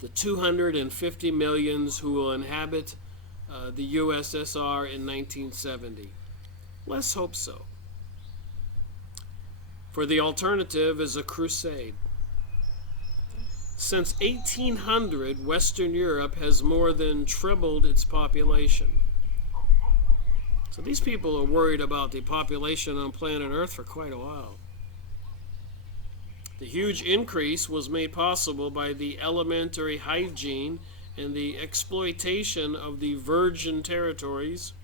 the 250 millions who will inhabit the USSR in 1970? Let's hope so. For the alternative is a crusade. Since 1800, Western Europe has more than tripled its population. So these people are worried about the population on planet Earth for quite a while. The huge increase was made possible by the elementary hygiene and the exploitation of the virgin territories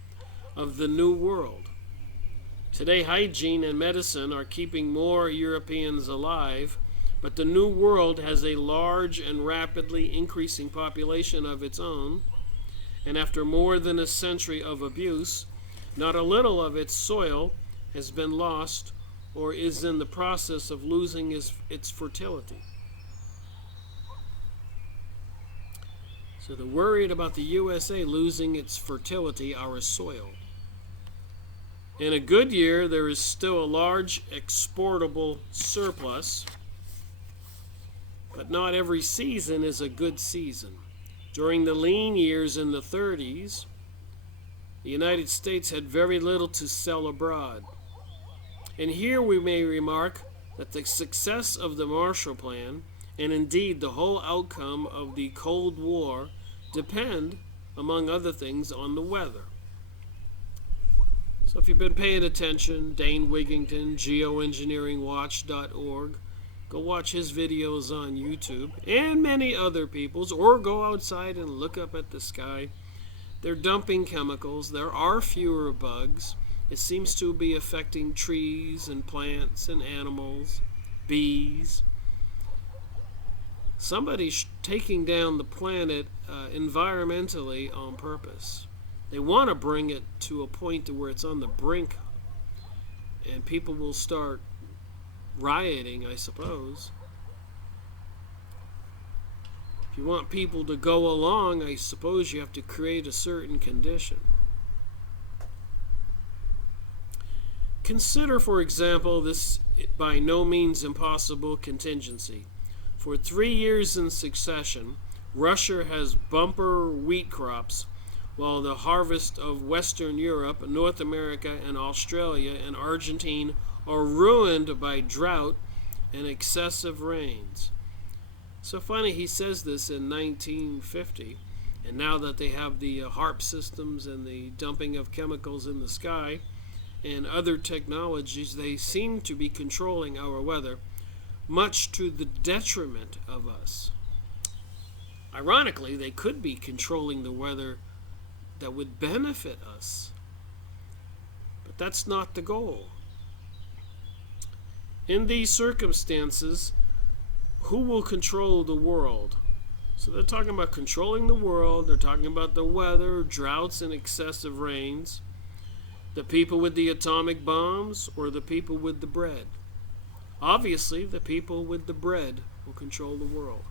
of the New World. Today, hygiene and medicine are keeping more Europeans alive, but the New World has a large and rapidly increasing population of its own, and after more than a century of abuse, not a little of its soil has been lost or is in the process of losing its fertility. So they're worried about the USA losing its fertility, our soil. In a good year, there is still a large exportable surplus, but not every season is a good season. During the lean years in the 30s, the United States had very little to sell abroad. And here we may remark that the success of the Marshall Plan, and indeed the whole outcome of the Cold War, depend, among other things, on the weather. So if you've been paying attention, Dane Wigington, geoengineeringwatch.org, go watch his videos on YouTube, and many other people's, or go outside and look up at the sky. They're dumping chemicals. There are fewer bugs. It seems to be affecting trees and plants and animals, bees. Somebody's taking down the planet environmentally on purpose. They want to bring it to a point to where it's on the brink, and people will start rioting, I suppose. If you want people to go along, I suppose you have to create a certain condition. Consider, for example, this by no means impossible contingency. For 3 years in succession, Russia has bumper wheat crops, while the harvest of Western Europe, North America, and Australia and Argentina are ruined by drought and excessive rains. So funny, he says this in 1950, and now that they have the HARP systems and the dumping of chemicals in the sky and other technologies, they seem to be controlling our weather, much to the detriment of us. Ironically, they could be controlling the weather that would benefit us, but that's not the goal. In these circumstances, who will control the world? So they're talking about controlling the world. They're talking about the weather, droughts, and excessive rains. The people with the atomic bombs or the people with the bread? Obviously, the people with the bread will control the world.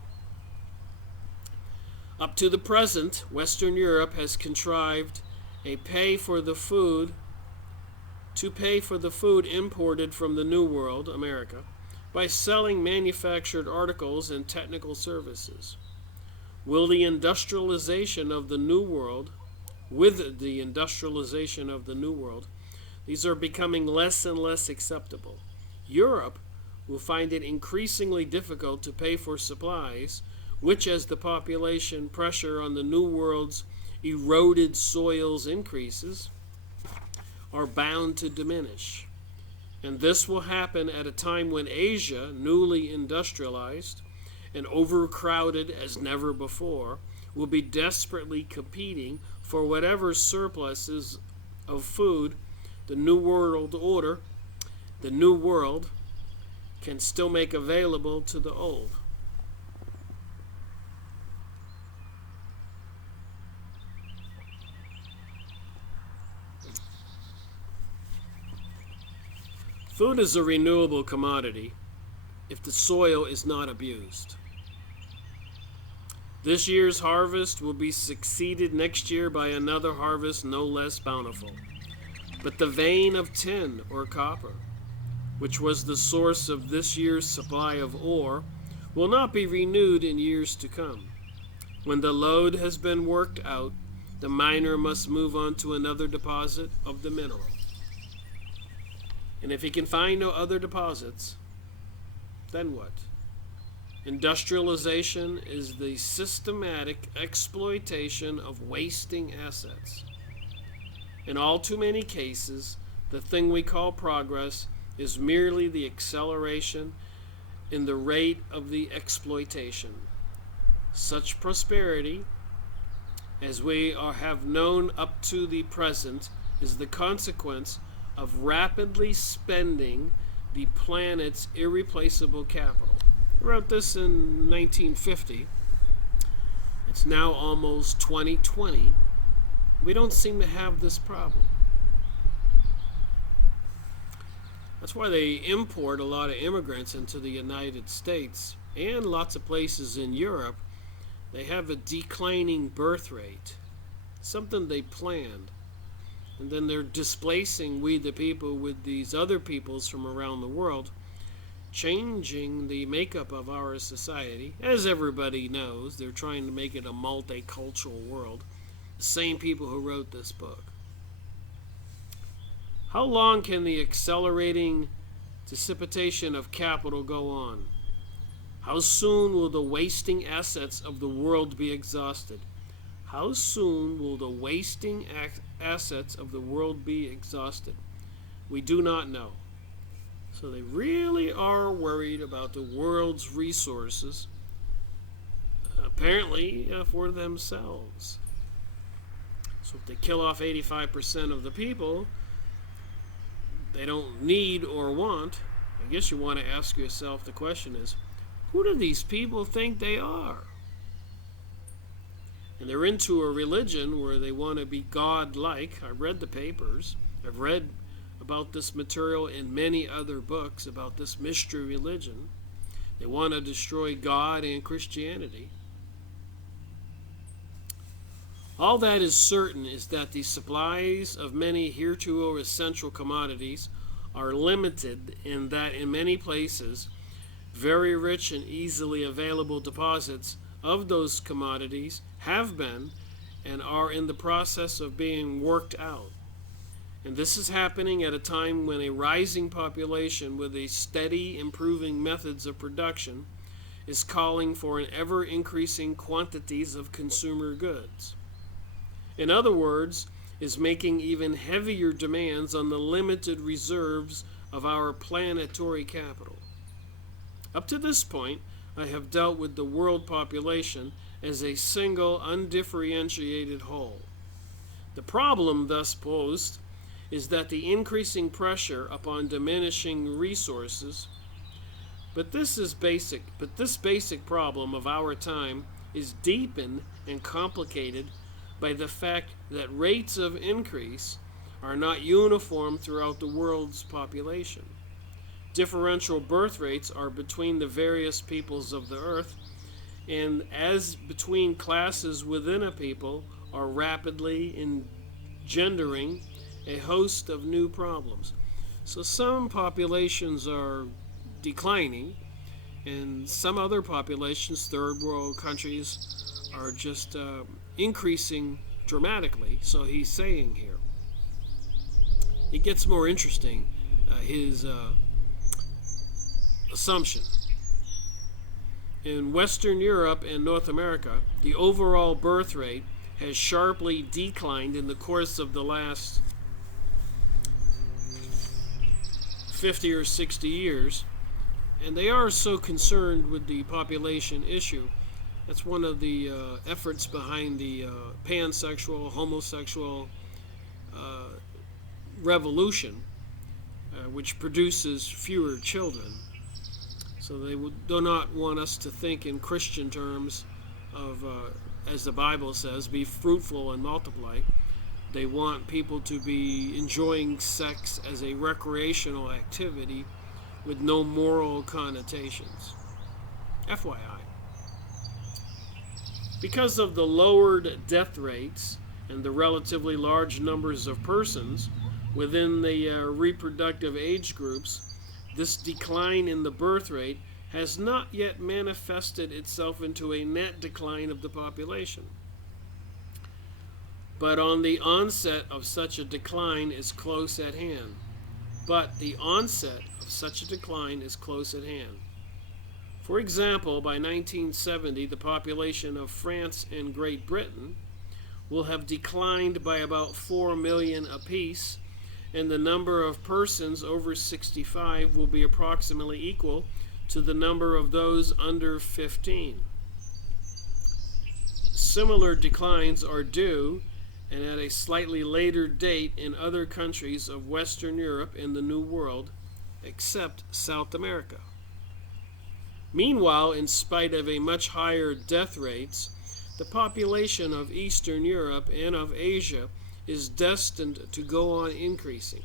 Up to the present, Western Europe has contrived to pay for the food imported from the New World, America, by selling manufactured articles and technical services. With the industrialization of the New World, these are becoming less and less acceptable. Europe will find it increasingly difficult to pay for supplies, which, as the population pressure on the New World's eroded soils increases, are bound to diminish. And this will happen at a time when Asia, newly industrialized and overcrowded as never before, will be desperately competing for whatever surpluses of food the New World can still make available to the old. Food is a renewable commodity if the soil is not abused. This year's harvest will be succeeded next year by another harvest no less bountiful. But the vein of tin or copper, which was the source of this year's supply of ore, will not be renewed in years to come. When the load has been worked out, the miner must move on to another deposit of the mineral. And if he can find no other deposits, then what? Industrialization is the systematic exploitation of wasting assets. In all too many cases, the thing we call progress is merely the acceleration in the rate of the exploitation. Such prosperity, as we have known up to the present, is the consequence of rapidly spending the planet's irreplaceable capital. I wrote this in 1950. It's now almost 2020. We don't seem to have this problem. That's why they import a lot of immigrants into the United States and lots of places in Europe. They have a declining birth rate, something they planned. And then they're displacing we the people with these other peoples from around the world, changing the makeup of our society. As everybody knows, they're trying to make it a multicultural world. The same people who wrote this book. How long can the accelerating dissipation of capital go on? How soon will the wasting assets of the world be exhausted? How soon will the wasting assets of the world be exhausted? We do not know. So they really are worried about the world's resources, apparently for themselves. So if they kill off 85% of the people they don't need or want, I guess you want to ask yourself, the question is, who do these people think they are? And they're into a religion where they want to be God-like. I read the papers. I've read about this material in many other books about this mystery religion. They want to destroy God and Christianity. All that is certain is that the supplies of many heretofore essential commodities are limited, in that in many places very rich and easily available deposits of those commodities have been and are in the process of being worked out. And this is happening at a time when a rising population with a steady improving methods of production is calling for an ever-increasing quantities of consumer goods. In other words, is making even heavier demands on the limited reserves of our planetary capital. Up to this point, I have dealt with the world population as a single, undifferentiated whole. The problem thus posed is that the increasing pressure upon diminishing resources This basic problem of our time is deepened and complicated by the fact that rates of increase are not uniform throughout the world's population. Differential birth rates are between the various peoples of the earth, and as between classes within a people, are rapidly engendering a host of new problems. So some populations are declining, and some other populations, third world countries, are just increasing dramatically. So he's saying here, it gets more interesting, his assumption. In Western Europe and North America, the overall birth rate has sharply declined in the course of the last 50 or 60 years, and they are so concerned with the population issue. That's one of the efforts behind the pansexual, homosexual revolution, which produces fewer children. So they do not want us to think in Christian terms of, as the Bible says, be fruitful and multiply. They want people to be enjoying sex as a recreational activity with no moral connotations. FYI. Because of the lowered death rates and the relatively large numbers of persons within the reproductive age groups, this decline in the birth rate has not yet manifested itself into a net decline of the population. But the onset of such a decline is close at hand. For example, by 1970, the population of France and Great Britain will have declined by about 4 million apiece, and the number of persons over 65 will be approximately equal to the number of those under 15. Similar declines are due, and at a slightly later date, in other countries of Western Europe and the New World, except South America. Meanwhile, in spite of a much higher death rates, the population of Eastern Europe and of Asia is destined to go on increasing.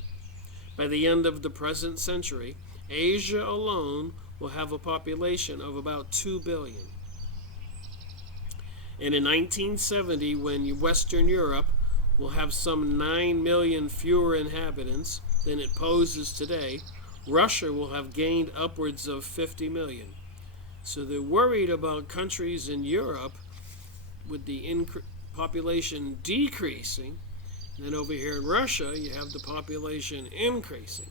By the end of the present century, Asia alone will have a population of about 2 billion. And in 1970, when Western Europe will have some 9 million fewer inhabitants than it poses today, Russia will have gained upwards of 50 million. So they're worried about countries in Europe with the population decreasing. And then over here in Russia, you have the population increasing.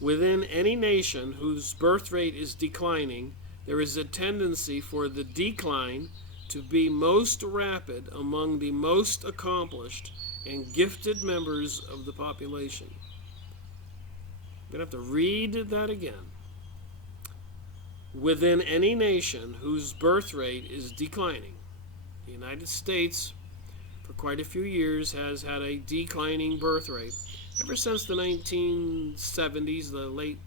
Within any nation whose birth rate is declining, there is a tendency for the decline to be most rapid among the most accomplished and gifted members of the population. I'm going to have to read that again. Within any nation whose birth rate is declining, the United States, for quite a few years, has had a declining birth rate. Ever since the 1970s, the late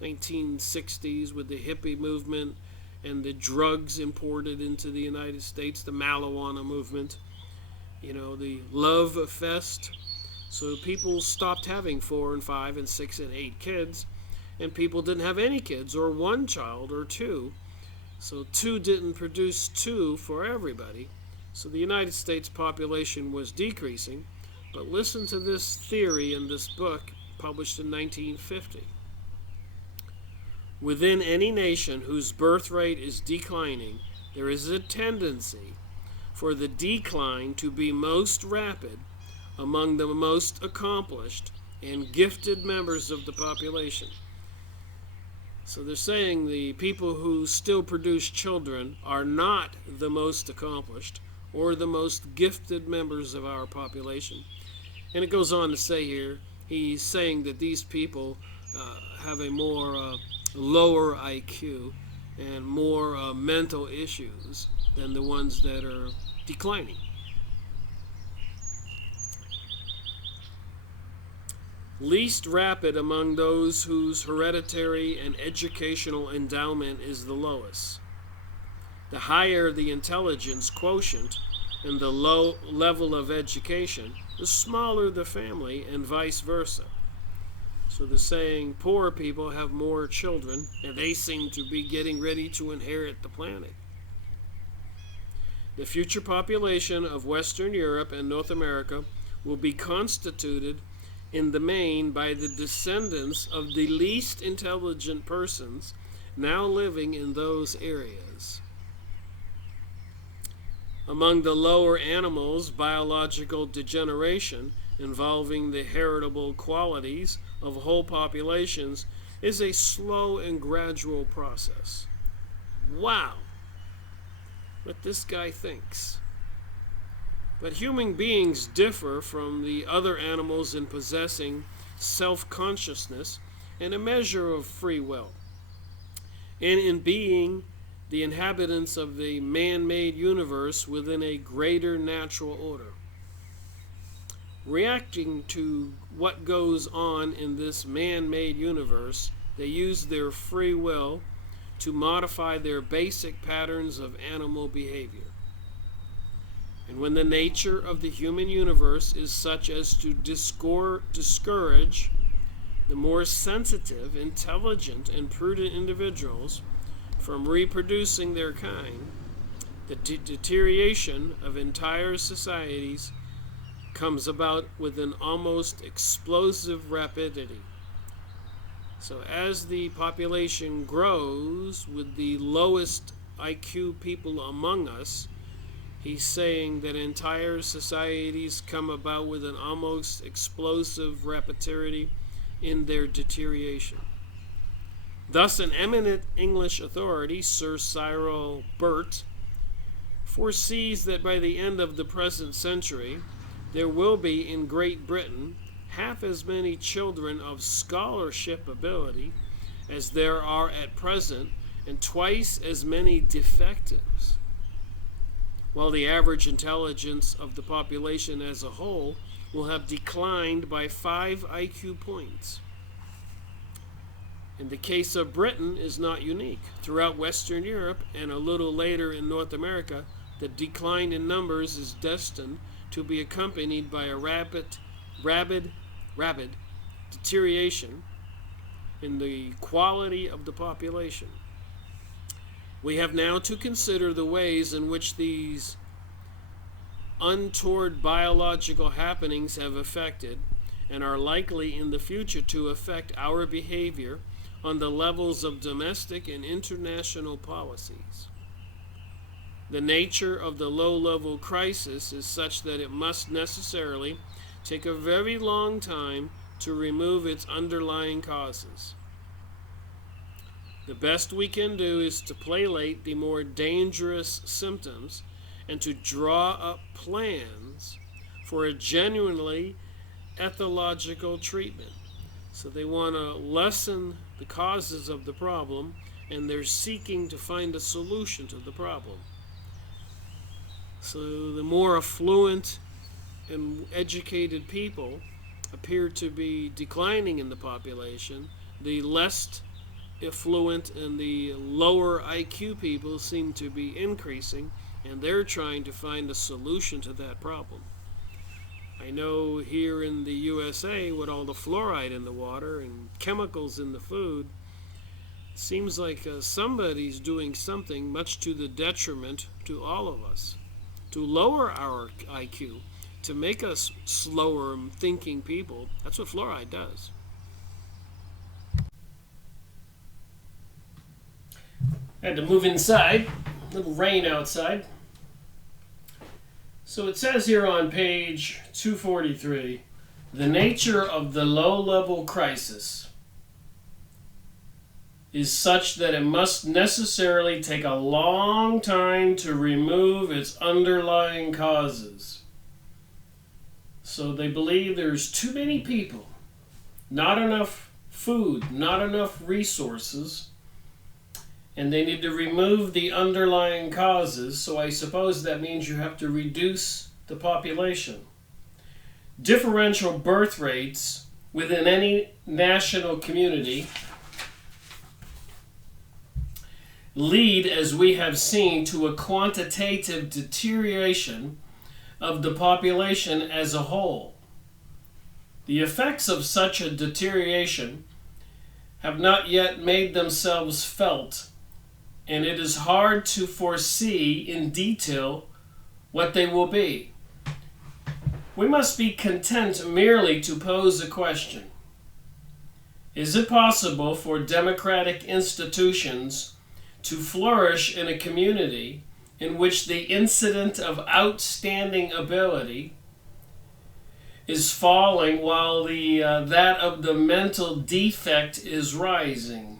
1960s, with the hippie movement and the drugs imported into the United States, the marijuana movement, the love fest. So people stopped having 4 and 5 and 6 and 8 kids, and people didn't have any kids, or 1 child, or 2. So 2 didn't produce 2 for everybody. So the United States population was decreasing. But listen to this theory in this book published in 1950. Within any nation whose birth rate is declining, there is a tendency for the decline to be most rapid among the most accomplished and gifted members of the population. So they're saying the people who still produce children are not the most accomplished or the most gifted members of our population. And it goes on to say here, he's saying that these people have a more lower IQ and more mental issues than the ones that are declining. least rapid among those whose hereditary and educational endowment is the lowest. The higher the intelligence quotient and the low level of education, the smaller the family, and vice versa. So the saying, poor people have more children, and they seem to be getting ready to inherit the planet. The future population of Western Europe and North America will be constituted in the main by the descendants of the least intelligent persons now living in those areas. Among the lower animals, biological degeneration involving the heritable qualities of whole populations is a slow and gradual process. Wow! What this guy thinks. But human beings differ from the other animals in possessing self-consciousness and a measure of free will, and in being the inhabitants of the man-made universe within a greater natural order. Reacting to what goes on in this man-made universe, they use their free will to modify their basic patterns of animal behavior. And when the nature of the human universe is such as to discourage the more sensitive, intelligent, and prudent individuals from reproducing their kind, the deterioration of entire societies comes about with an almost explosive rapidity. So as the population grows with the lowest IQ people among us, he's saying that entire societies come about with an almost explosive rapidity in their deterioration. Thus, an eminent English authority, Sir Cyril Burt, foresees that by the end of the present century, there will be in Great Britain half as many children of scholarship ability as there are at present, and twice as many defectives, while the average intelligence of the population as a whole will have declined by 5 IQ points. In the case of Britain is not unique. Throughout Western Europe and a little later in North America, the decline in numbers is destined to be accompanied by a rapid deterioration in the quality of the population. We have now to consider the ways in which these untoward biological happenings have affected and are likely in the future to affect our behavior on the levels of domestic and international policies. The nature of the low-level crisis is such that it must necessarily take a very long time to remove its underlying causes. The best we can do is to palliate the more dangerous symptoms and to draw up plans for a genuinely ethological treatment. So they want to lessen the causes of the problem, and they're seeking to find a solution to the problem. So the more affluent and educated people appear to be declining in the population, the less affluent and the lower IQ people seem to be increasing, and they're trying to find a solution to that problem. I know here in the USA, with all the fluoride in the water and chemicals in the food, it seems like somebody's doing something much to the detriment to all of us, to lower our IQ, to make us slower thinking people. That's what fluoride does. I had to move inside. A little rain outside. So it says here on page 243, the nature of the low-level crisis is such that it must necessarily take a long time to remove its underlying causes. So they believe there's too many people, not enough food, not enough resources, and they need to remove the underlying causes, so I suppose that means you have to reduce the population. Differential birth rates within any national community lead, as we have seen, to a quantitative deterioration of the population as a whole. The effects of such a deterioration have not yet made themselves felt, and it is hard to foresee in detail what they will be. We must be content merely to pose a question. Is it possible for democratic institutions to flourish in a community in which the incident of outstanding ability is falling while that of the mental defect is rising?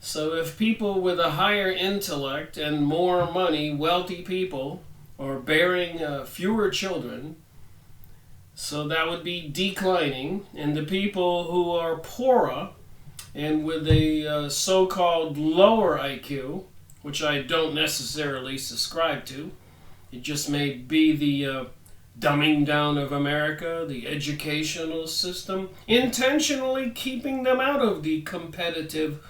So if people with a higher intellect and more money, wealthy people, are bearing fewer children, so that would be declining, and the people who are poorer and with a so-called lower IQ, which I don't necessarily subscribe to, it just may be the dumbing down of America, the educational system, intentionally keeping them out of the competitive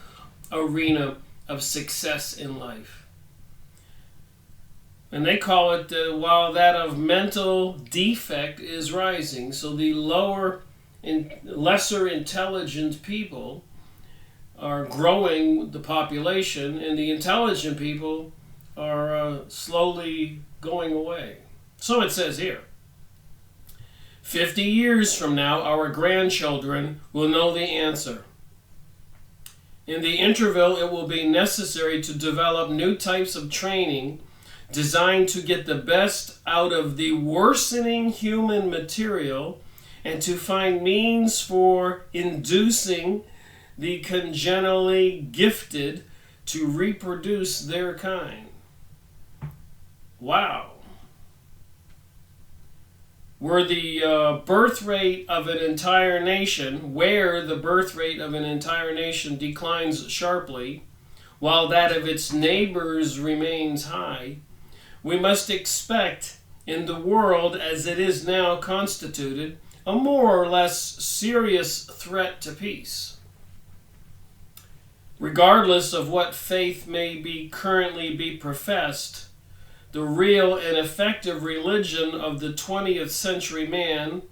arena of success in life. And they call it, while that of mental defect is rising. So the lower and lesser intelligent people are growing the population, and the intelligent people are slowly going away. So it says here, 50 years from now, our grandchildren will know the answer. In the interval, it will be necessary to develop new types of training designed to get the best out of the worsening human material and to find means for inducing the congenitally gifted to reproduce their kind. Wow. Where the birth rate of an entire nation declines sharply, while that of its neighbors remains high, we must expect in the world as it is now constituted a more or less serious threat to peace. Regardless of what faith may be currently be professed, the real and effective religion of the 20th century man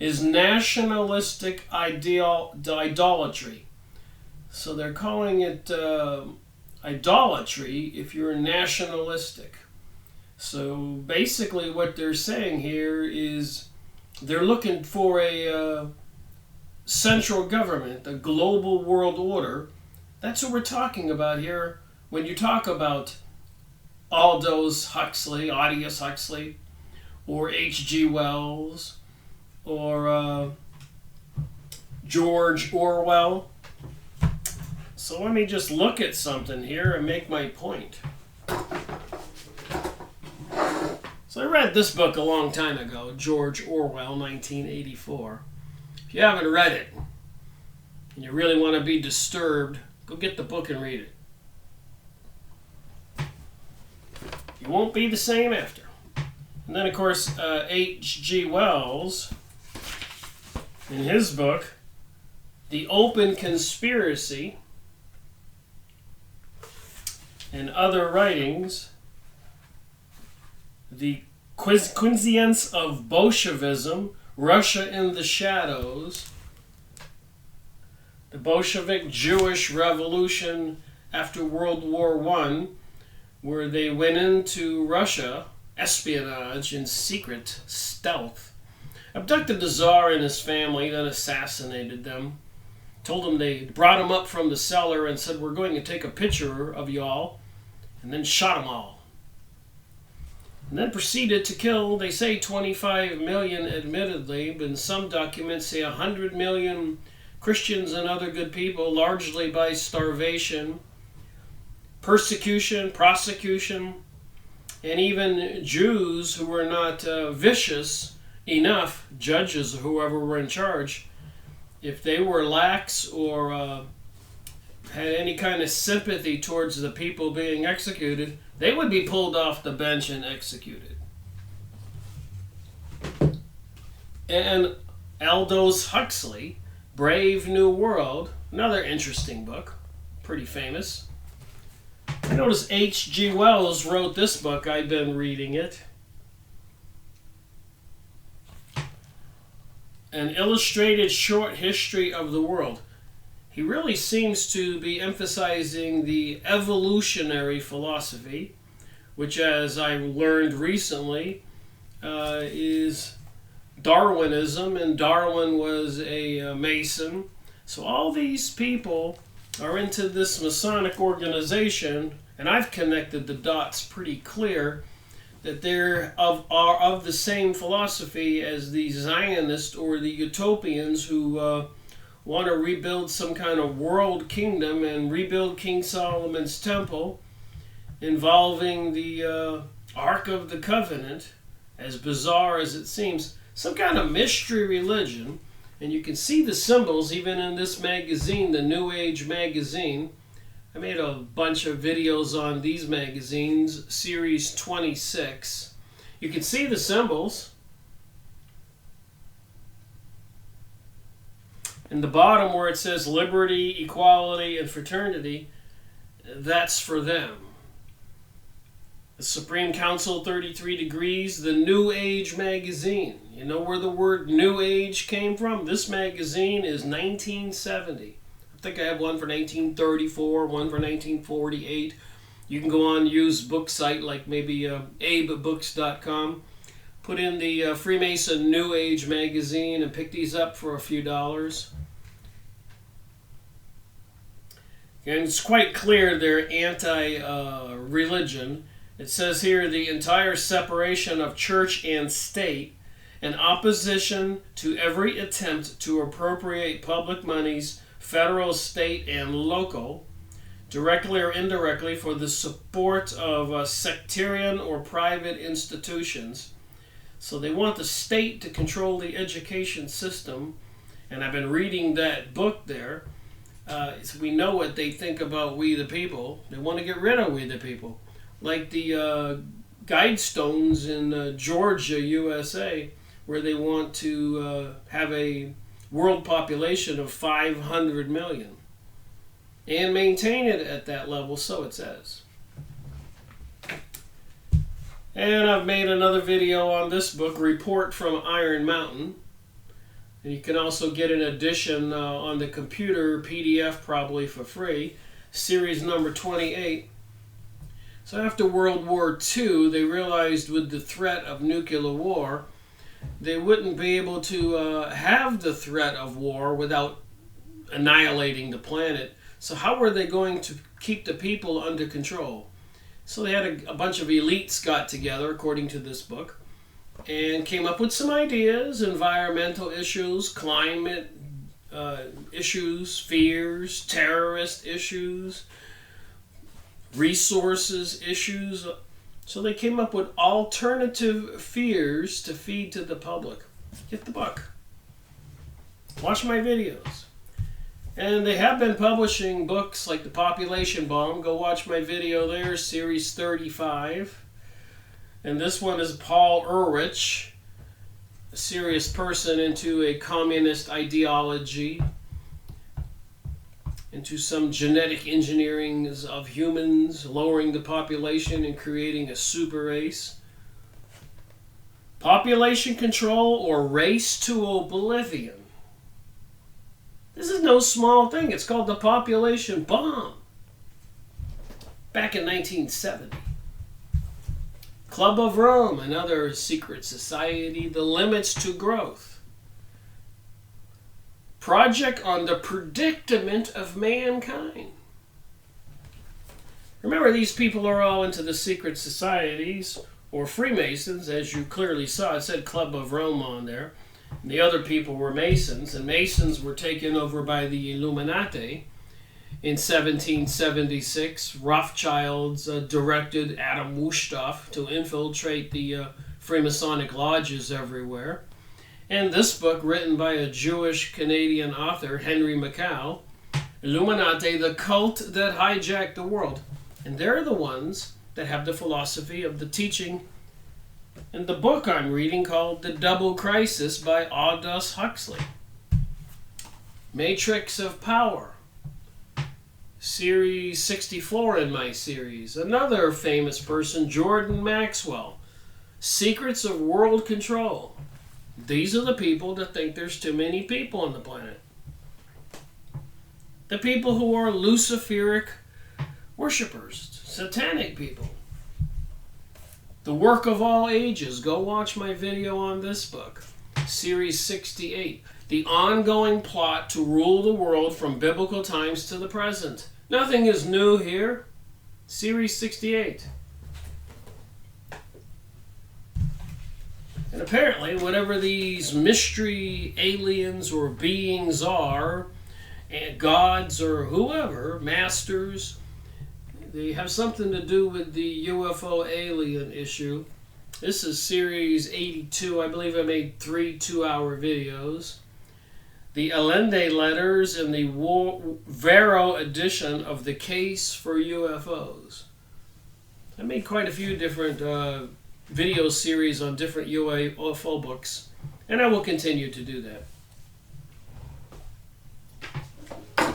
is nationalistic idolatry. So they're calling it idolatry if you're nationalistic. So basically what they're saying here is they're looking for a central government, a global world order. That's what we're talking about here when you talk about Aldous Huxley, or H.G. Wells, or George Orwell. So let me just look at something here and make my point. So I read this book a long time ago, George Orwell, 1984. If you haven't read it, and you really want to be disturbed, go get the book and read it. You won't be the same after. And then, of course, H.G. Wells, in his book, The Open Conspiracy, and other writings, The Quintessence of Bolshevism, Russia in the Shadows, the Bolshevik Jewish Revolution after World War I, where they went into Russia, espionage and secret stealth, abducted the Tsar and his family, then assassinated them, told them they brought him up from the cellar and said, "We're going to take a picture of y'all," and then shot them all. And then proceeded to kill, they say 25 million admittedly, but some documents say 100 million Christians and other good people, largely by starvation, persecution, prosecution, and even Jews who were not vicious enough, judges or whoever were in charge, if they were lax or had any kind of sympathy towards the people being executed, they would be pulled off the bench and executed. And Aldous Huxley, Brave New World, another interesting book, pretty famous. I notice H.G. Wells wrote this book. I've been reading it. An illustrated short history of the world. He really seems to be emphasizing the evolutionary philosophy, which, as I learned recently, is Darwinism, and Darwin was a Mason. So all these people are into this Masonic organization, and I've connected the dots pretty clear that they're are of the same philosophy as the Zionists or the Utopians who want to rebuild some kind of world kingdom and rebuild King Solomon's temple involving the Ark of the Covenant, as bizarre as it seems, some kind of mystery religion. And you can see the symbols even in this magazine, the New Age magazine. I made a bunch of videos on these magazines, series 26. You can see the symbols. In the bottom where it says liberty, equality, and fraternity, that's for them. The Supreme Council 33 Degrees, the New Age magazine. You know where the word New Age came from? This magazine is 1970. I think I have one for 1934, one for 1948. You can go on used book site like maybe abebooks.com. Put in the Freemason New Age magazine and pick these up for a few dollars. And it's quite clear they're anti-religion. It says here the entire separation of church and state, and opposition to every attempt to appropriate public monies, federal, state, and local, directly or indirectly, for the support of sectarian or private institutions. So they want the state to control the education system, and I've been reading that book there. So we know what they think about we the people. They want to get rid of we the people. Like the Guidestones in Georgia, USA, where they want to have a world population of 500 million and maintain it at that level, so it says. And I've made another video on this book, Report from Iron Mountain. And you can also get an edition on the computer, PDF probably for free, series number 28. So after World War II, they realized with the threat of nuclear war, they wouldn't be able to have the threat of war without annihilating the planet. So how were they going to keep the people under control? So they had a bunch of elites got together, according to this book, and came up with some ideas: environmental issues, climate issues, fears, terrorist issues, resources issues. So they came up with alternative fears to feed to the public. Get the book. Watch my videos. And they have been publishing books like The Population Bomb. Go watch my video there, series 35. And this one is Paul Ehrlich, a serious person into a communist ideology, into some genetic engineering of humans, lowering the population and creating a super race. Population control or race to oblivion. This is no small thing. It's called the population bomb. Back in 1970. Club of Rome, another secret society, the limits to growth. Project on the predicament of mankind. Remember, these people are all into the secret societies, or Freemasons, as you clearly saw. It said Club of Rome on there. And the other people were Masons, and Masons were taken over by the Illuminati in 1776. Rothschilds directed Adam Weishaupt to infiltrate the Freemasonic lodges everywhere. And this book, written by a Jewish-Canadian author, Henry Mackau, Illuminati, the cult that hijacked the world. And they're the ones that have the philosophy of the teaching and the book I'm reading called The Double Crisis by Aldous Huxley. Matrix of Power, Series 64 in my series. Another famous person, Jordan Maxwell, Secrets of World Control. These are the people that think there's too many people on the planet. The people who are Luciferic worshippers, satanic people. The Work of All Ages. Go watch my video on this book. Series 68. The ongoing plot to rule the world from biblical times to the present. Nothing is new here. Series 68. And apparently, whatever these mystery aliens or beings are, and gods or whoever, masters, they have something to do with the UFO alien issue. This is Series 82. I believe I made 3 2-hour videos. The Allende letters and the Vero edition of The Case for UFOs. I made quite a few different video series on different UFO books, and I will continue to do that.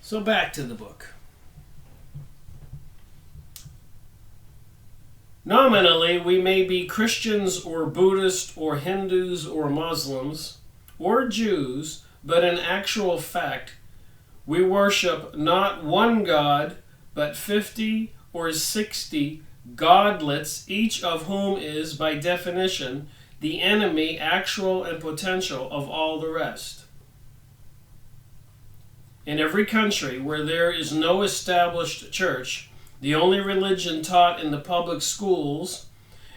So back to the book. Nominally, we may be Christians or Buddhists or Hindus or Muslims or Jews, but in actual fact, we worship not one God, but 50 or 60 godlets, each of whom is, by definition, the enemy, actual and potential, of all the rest. In every country where there is no established church, the only religion taught in the public schools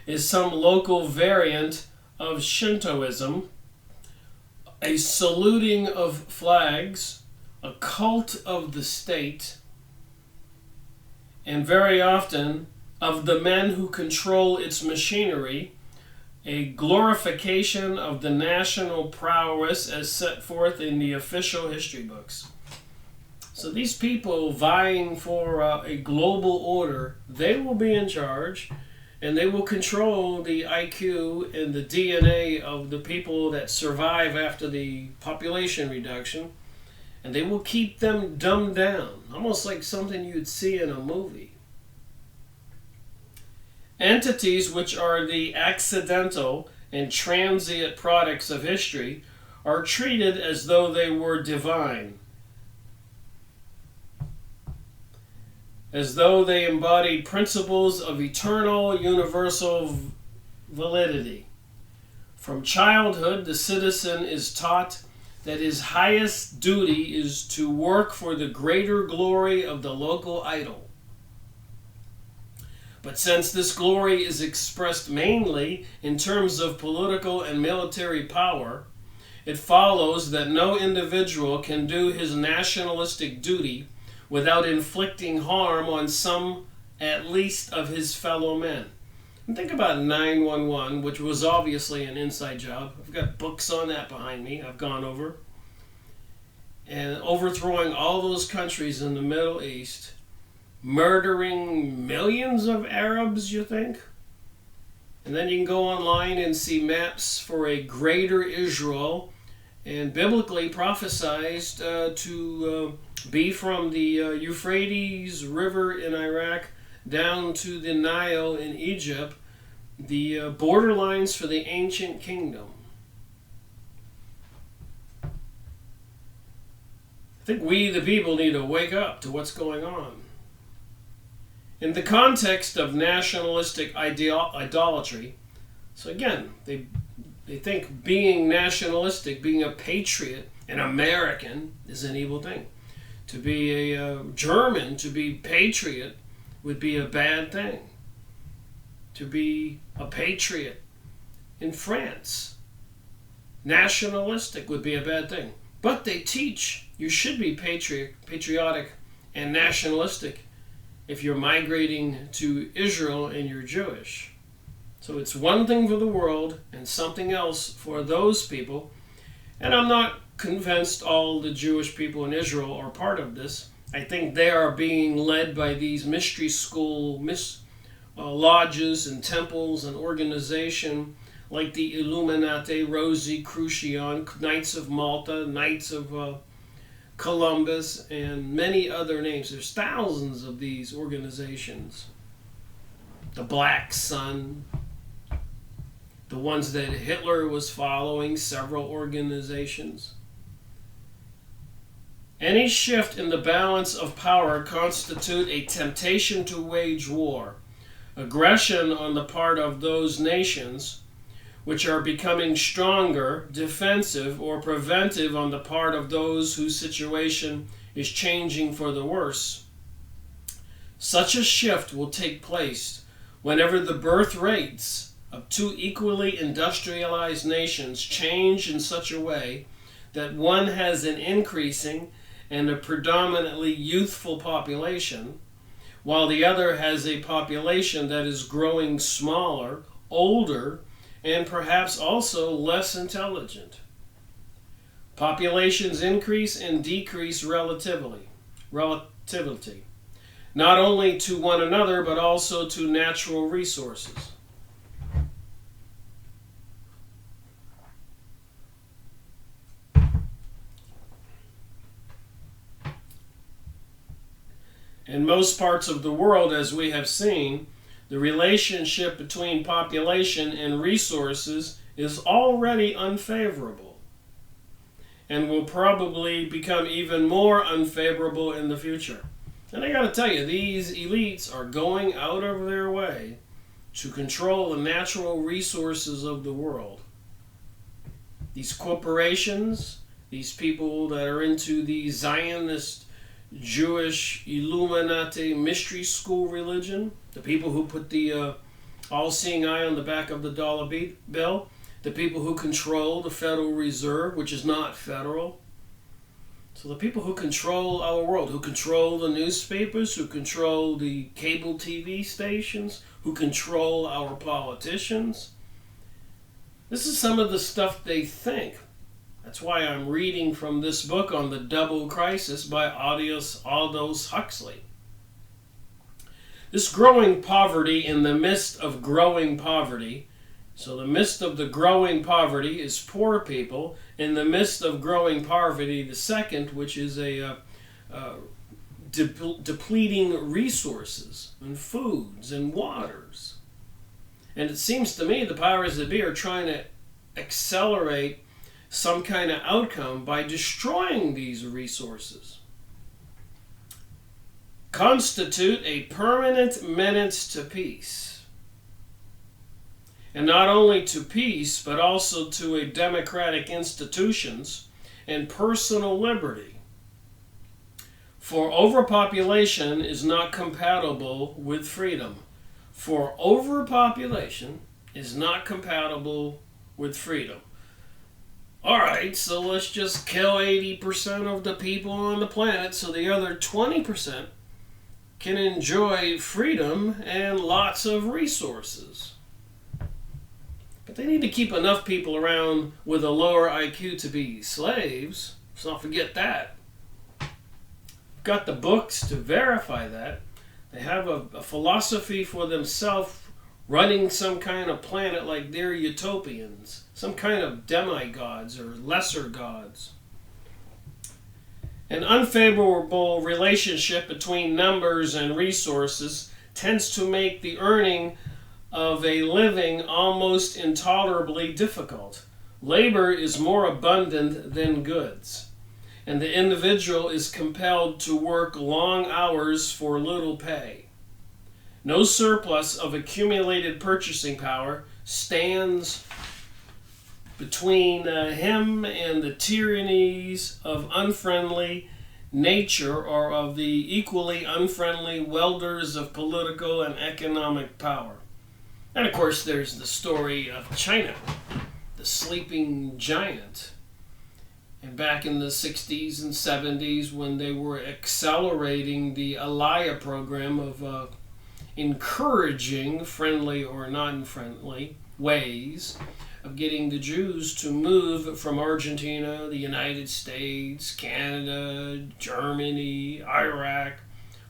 is some local variant of Shintoism, a saluting of flags, a cult of the state, and very often of the men who control its machinery, a glorification of the national prowess as set forth in the official history books. So these people vying for a global order, they will be in charge, and they will control the IQ and the DNA of the people that survive after the population reduction, and they will keep them dumbed down, almost like something you'd see in a movie. Entities which are the accidental and transient products of history are treated as though they were divine, as though they embodied principles of eternal, universal validity. From childhood, the citizen is taught that his highest duty is to work for the greater glory of the local idol. But since this glory is expressed mainly in terms of political and military power, it follows that no individual can do his nationalistic duty without inflicting harm on some, at least, of his fellow men. And think about 9/11, which was obviously an inside job. I've got books on that behind me I've gone over. And overthrowing all those countries in the Middle East, murdering millions of Arabs, you think? And then you can go online and see maps for a greater Israel, and biblically prophesized to be from the Euphrates River in Iraq down to the Nile in Egypt, the borderlines for the ancient kingdom. I think we, the people, need to wake up to what's going on. In the context of nationalistic idolatry, so again, they think being nationalistic, being a patriot, an American, is an evil thing. To be a German, to be patriot, would be a bad thing. To be a patriot in France, nationalistic, would be a bad thing. But they teach you should be patriotic and nationalistic if you're migrating to Israel and you're Jewish. So it's one thing for the world and something else for those people. And I'm not convinced all the Jewish people in Israel are part of this. I think they are being led by these mystery school lodges and temples and organization like the Illuminati, Rosie Crucian, Knights of Malta, Knights of Columbus, and many other names. There's thousands of these organizations. The Black Sun, the ones that Hitler was following, several organizations. Any shift in the balance of power constitute a temptation to wage war, aggression on the part of those nations which are becoming stronger, defensive, or preventive on the part of those whose situation is changing for the worse. Such a shift will take place whenever the birth rates of two equally industrialized nations change in such a way that one has an increasing and a predominantly youthful population, while the other has a population that is growing smaller, older, and perhaps also less intelligent. Populations increase and decrease relativity, not only to one another, but also to natural resources. In most parts of the world, as we have seen, the relationship between population and resources is already unfavorable and will probably become even more unfavorable in the future. And I got to tell you, these elites are going out of their way to control the natural resources of the world. These corporations, these people that are into the Zionist Jewish Illuminati mystery school religion, the people who put the all-seeing eye on the back of the dollar bill, the people who control the Federal Reserve, which is not federal. So the people who control our world, who control the newspapers, who control the cable TV stations, who control our politicians. This is some of the stuff they think. That's why I'm reading from this book on the double crisis by Aldous Huxley. This growing poverty in the midst of growing poverty, so the midst of the growing poverty is poor people. In the midst of growing poverty, the second, which is a depleting resources and foods and waters. And it seems to me the powers that be are trying to accelerate some kind of outcome by destroying these resources. Constitute a permanent menace to peace. And not only to peace, but also to a democratic institutions and personal liberty. For overpopulation is not compatible with freedom. For overpopulation is not compatible with freedom. Alright, so let's just kill 80% of the people on the planet so the other 20% can enjoy freedom and lots of resources. But they need to keep enough people around with a lower IQ to be slaves. Let's not forget that. I've got the books to verify that. They have a philosophy for themselves, running some kind of planet like they're utopians, some kind of demigods or lesser gods. An unfavorable relationship between numbers and resources tends to make the earning of a living almost intolerably difficult. Labor is more abundant than goods, and the individual is compelled to work long hours for little pay. No surplus of accumulated purchasing power stands between him and the tyrannies of unfriendly nature or of the equally unfriendly welders of political and economic power. And of course there's the story of China, the sleeping giant. And back in the 60s and 70s when they were accelerating the Aliyah program of encouraging friendly or non-friendly ways of getting the Jews to move from Argentina, the United States, Canada, Germany, Iraq,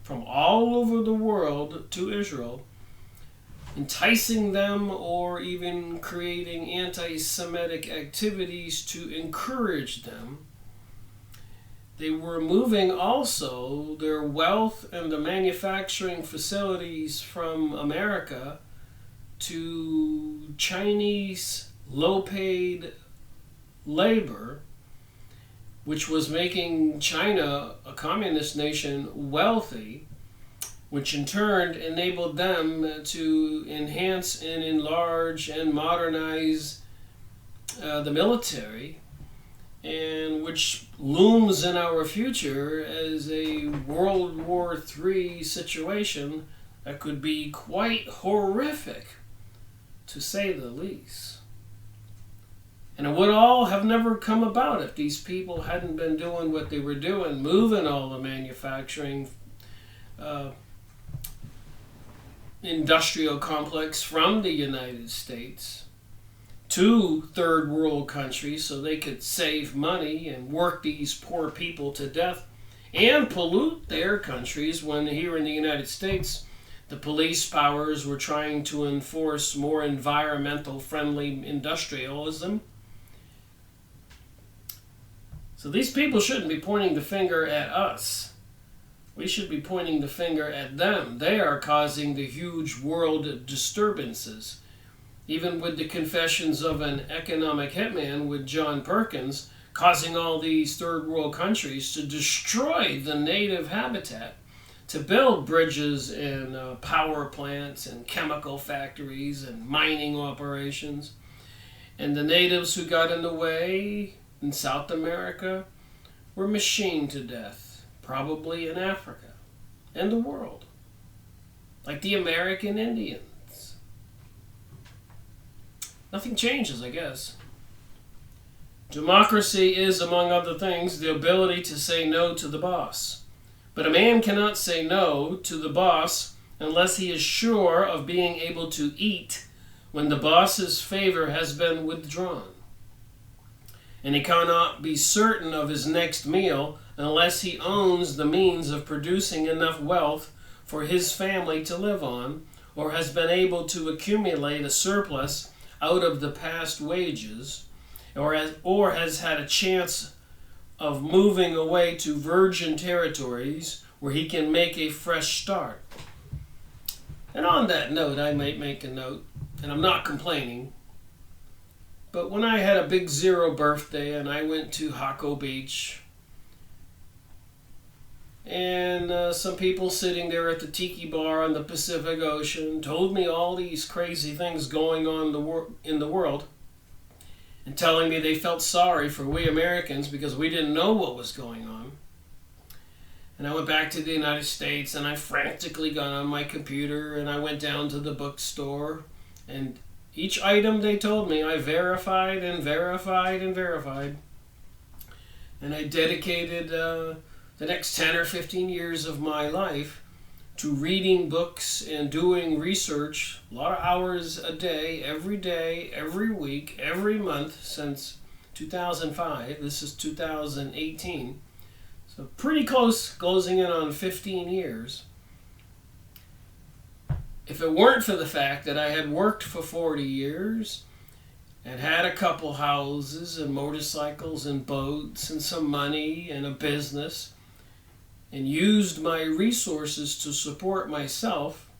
from all over the world to Israel. enticing them or even creating anti-Semitic activities to encourage them. They were moving also their wealth and the manufacturing facilities from America to Chinese low-paid labor, which was making China, a communist nation, wealthy, which in turn enabled them to enhance and enlarge and modernize the military, and which looms in our future as a World War III situation that could be quite horrific, to say the least. And it would all have never come about if these people hadn't been doing what they were doing, moving all the manufacturing industrial complex from the United States to third world countries so they could save money and work these poor people to death and pollute their countries, when here in the United States the police powers were trying to enforce more environmental friendly industrialism. So these people shouldn't be pointing the finger at us. We should be pointing the finger at them. They are causing the huge world disturbances. Even with the confessions of an economic hitman with John Perkins, causing all these third world countries to destroy the native habitat, to build bridges and power plants and chemical factories and mining operations. And the natives who got in the way in South America were machined to death. Probably in Africa and the world, like the American Indians. Nothing changes, I guess. Democracy is, among other things, the ability to say no to the boss. But a man cannot say no to the boss unless he is sure of being able to eat when the boss's favor has been withdrawn. And he cannot be certain of his next meal unless he owns the means of producing enough wealth for his family to live on, or has been able to accumulate a surplus out of the past wages, or has had a chance of moving away to virgin territories where he can make a fresh start. And on that note, I might make a note, and I'm not complaining, but when I had a big zero birthday and I went to Hako Beach, and some people sitting there at the tiki bar on the Pacific Ocean told me all these crazy things going on in the world, and telling me they felt sorry for we Americans because we didn't know what was going on. And I went back to the United States and I frantically got on my computer and I went down to the bookstore, and each item they told me I verified and verified and verified. And I dedicated the next 10 or 15 years of my life to reading books and doing research, a lot of hours a day, every week, every month since 2005. This is 2018. So pretty close, closing in on 15 years. If it weren't for the fact that I had worked for 40 years and had a couple houses and motorcycles and boats and some money and a business, and used my resources to support myself,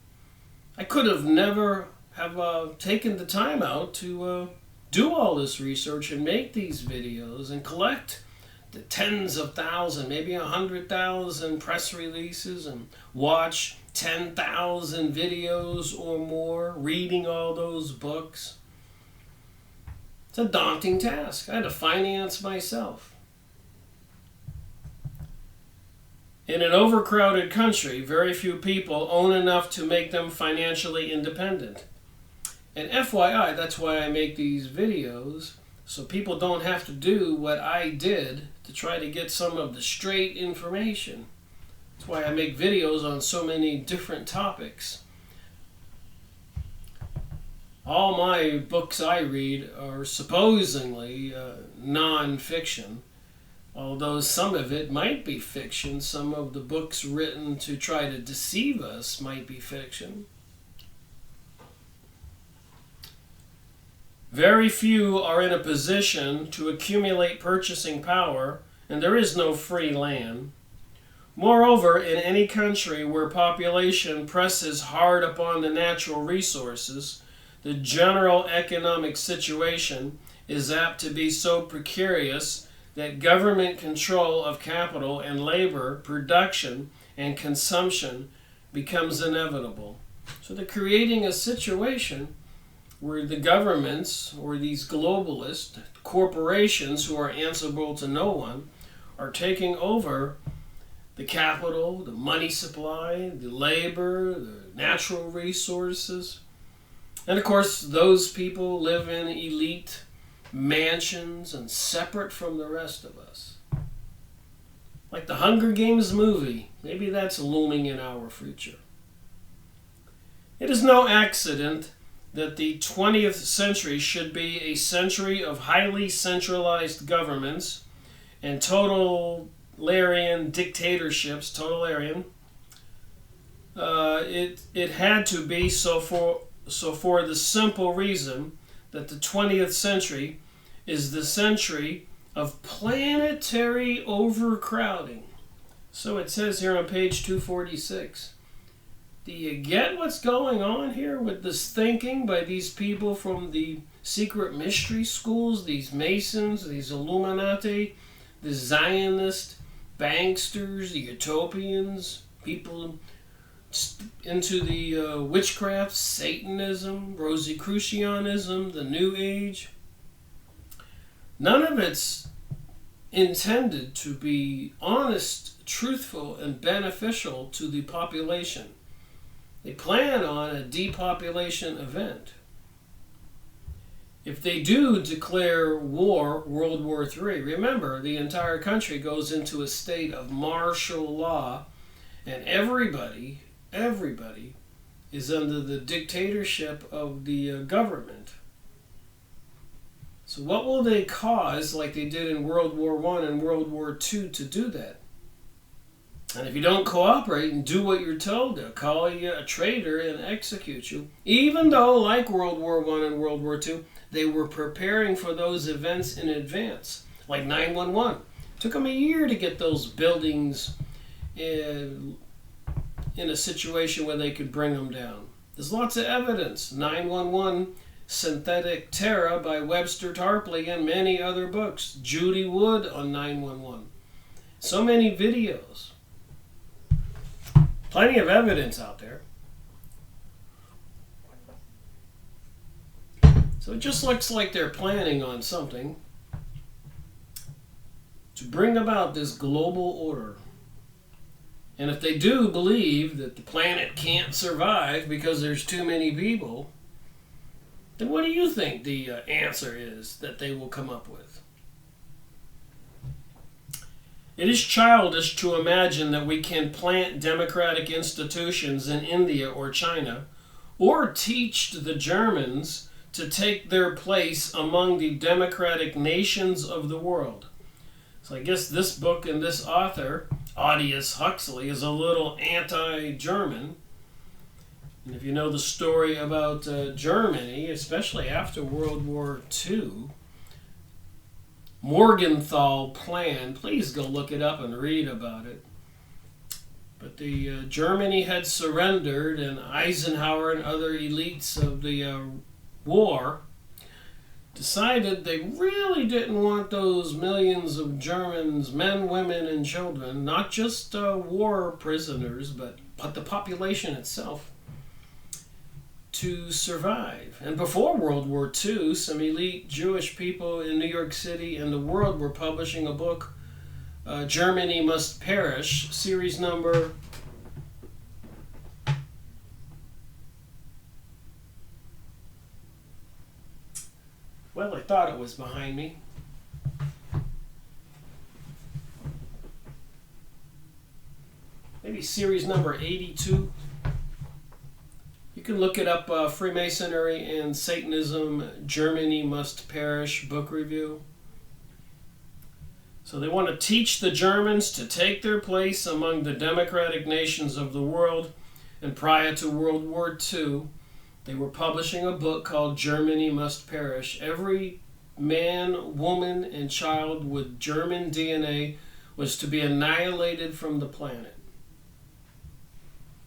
I could have never have taken the time out to do all this research and make these videos and collect the tens of thousands, maybe 100,000 press releases, and watch 10,000 videos or more, reading all those books. It's a daunting task. I had to finance myself. In an overcrowded country, very few people own enough to make them financially independent. And FYI, that's why I make these videos, so people don't have to do what I did to try to get some of the straight information. That's why I make videos on so many different topics. All my books I read are supposedly non-fiction, although some of it might be fiction. Some of the books written to try to deceive us might be fiction. Very few are in a position to accumulate purchasing power, and there is no free land. Moreover, in any country where population presses hard upon the natural resources, the general economic situation is apt to be so precarious that government control of capital and labor, production and consumption becomes inevitable. So they're creating a situation where the governments, or these globalist corporations who are answerable to no one, are taking over the capital, the money supply, the labor, the natural resources. And of course, those people live in elite mansions and separate from the rest of us. Like the Hunger Games movie, maybe that's looming in our future. It is no accident that the 20th century should be a century of highly centralized governments and totalitarian dictatorships. It had to be so for the simple reason that the 20th century is the century of planetary overcrowding. So it says here on page 246. Do you get what's going on here with this thinking by these people from the secret mystery schools, these Masons, these Illuminati, the Zionist banksters, the utopians, people into the witchcraft, Satanism, Rosicrucianism, the New Age? None of it's intended to be honest, truthful, and beneficial to the population. They plan on a depopulation event. If they do declare war, World War III, remember, the entire country goes into a state of martial law, and everybody is under the dictatorship of the government. So what will they cause, like they did in World War I and World War II, to do that? And if you don't cooperate and do what you're told, they'll call you a traitor and execute you. Even though, like World War I and World War II, they were preparing for those events in advance. Like 9/11. It took them a year to get those buildings in a situation where they could bring them down. There's lots of evidence. 9/11, Synthetic Terror by Webster Tarpley, and many other books. Judy Wood on 9/11. So many videos. Plenty of evidence out there. So it just looks like they're planning on something to bring about this global order. And if they do believe that the planet can't survive because there's too many people, then what do you think the answer is that they will come up with? It is childish to imagine that we can plant democratic institutions in India or China, or teach the Germans to take their place among the democratic nations of the world. So I guess this book and this author, Aldous Huxley, is a little anti-German. And if you know the story about Germany, especially after World War II, Morgenthau Plan, please go look it up and read about it. But the Germany had surrendered, and Eisenhower and other elites of the war decided they really didn't want those millions of Germans, men, women, and children, not just war prisoners, but the population itself, to survive. And before World War II, some elite Jewish people in New York City and the world were publishing a book, Germany Must Perish, series number well, I thought it was behind me. Maybe series number 82. You can look it up, Freemasonry and Satanism, Germany Must Perish book review. So they want to teach the Germans to take their place among the democratic nations of the world. And prior to World War II, They were publishing a book called Germany Must Perish. Every man, woman, and child with German DNA was to be annihilated from the planet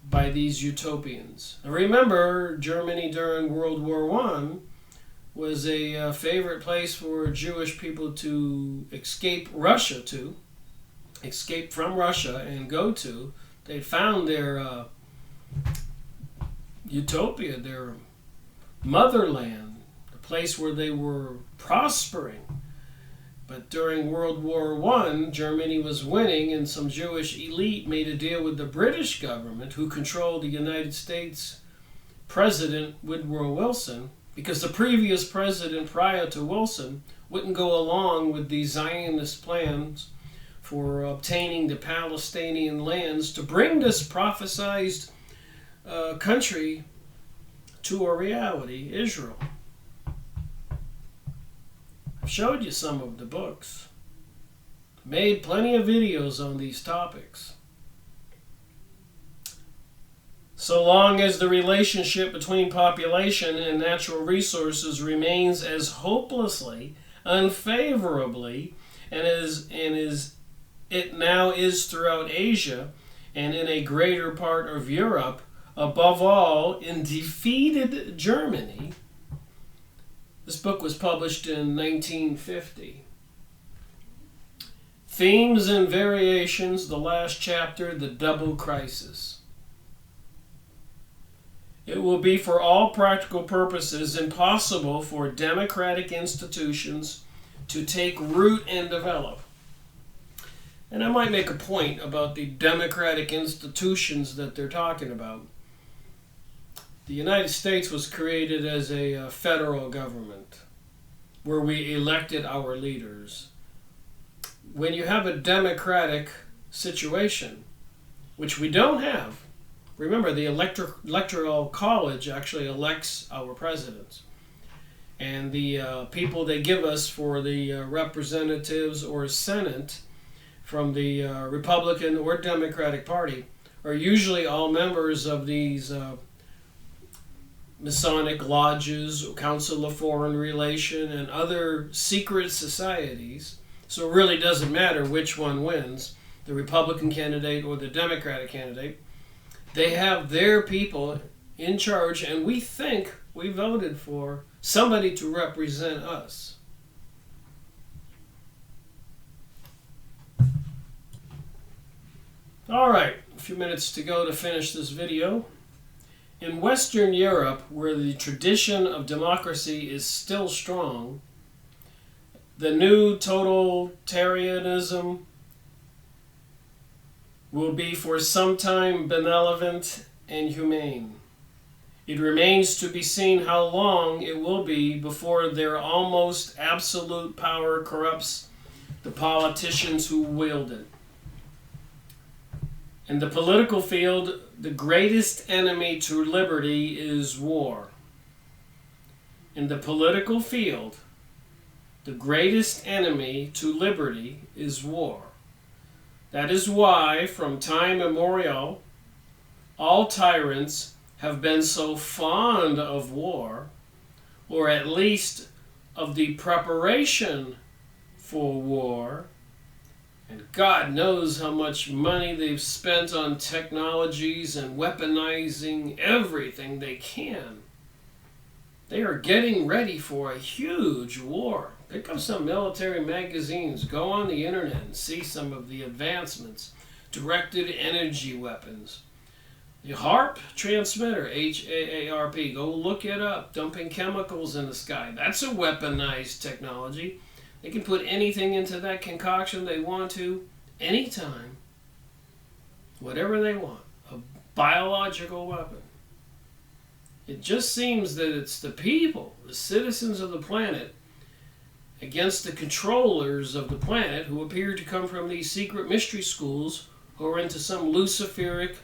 by these utopians. Now remember, Germany during World War I was a favorite place for Jewish people to escape from Russia and go to. They found their utopia, their motherland, the place where they were prospering. But during World War I, Germany was winning, and some Jewish elite made a deal with the British government, who controlled the United States President Woodrow Wilson, because the previous president prior to Wilson wouldn't go along with the Zionist plans for obtaining the Palestinian lands to bring this prophesized country to a reality, Israel. I've showed you some of the books, made plenty of videos on these topics. So long as the relationship between population and natural resources remains as hopelessly, unfavorably, and it now is throughout Asia and in a greater part of Europe, above all in defeated Germany. This book was published in 1950. Themes and Variations, the last chapter, The Double Crisis. It will be for all practical purposes impossible for democratic institutions to take root and develop. And I might make a point about the democratic institutions that they're talking about. The United States was created as a federal government where we elected our leaders. When you have a democratic situation, which we don't have, remember the electoral college actually elects our presidents. And the people they give us for the representatives or Senate from the Republican or Democratic Party are usually all members of these Masonic lodges, Council of Foreign Relation, and other secret societies. So it really doesn't matter which one wins, the Republican candidate or the Democratic candidate. They have their people in charge, and we think we voted for somebody to represent us. All right, a few minutes to go to finish this video. In Western Europe, where the tradition of democracy is still strong, the new totalitarianism will be for some time benevolent and humane. It remains to be seen how long it will be before their almost absolute power corrupts the politicians who wield it. In the political field, the greatest enemy to liberty is war. In the political field, the greatest enemy to liberty is war. That is why, from time immemorial, all tyrants have been so fond of war, or at least of the preparation for war. And God knows how much money they've spent on technologies and weaponizing everything they can. They are getting ready for a huge war. Pick up some military magazines, go on the internet and see some of the advancements. Directed energy weapons. The HAARP transmitter, H-A-A-R-P, go look it up. Dumping chemicals in the sky. That's a weaponized technology. They can put anything into that concoction they want to, anytime, whatever they want. A biological weapon. It just seems that it's the people, the citizens of the planet, against the controllers of the planet who appear to come from these secret mystery schools who are into some Luciferic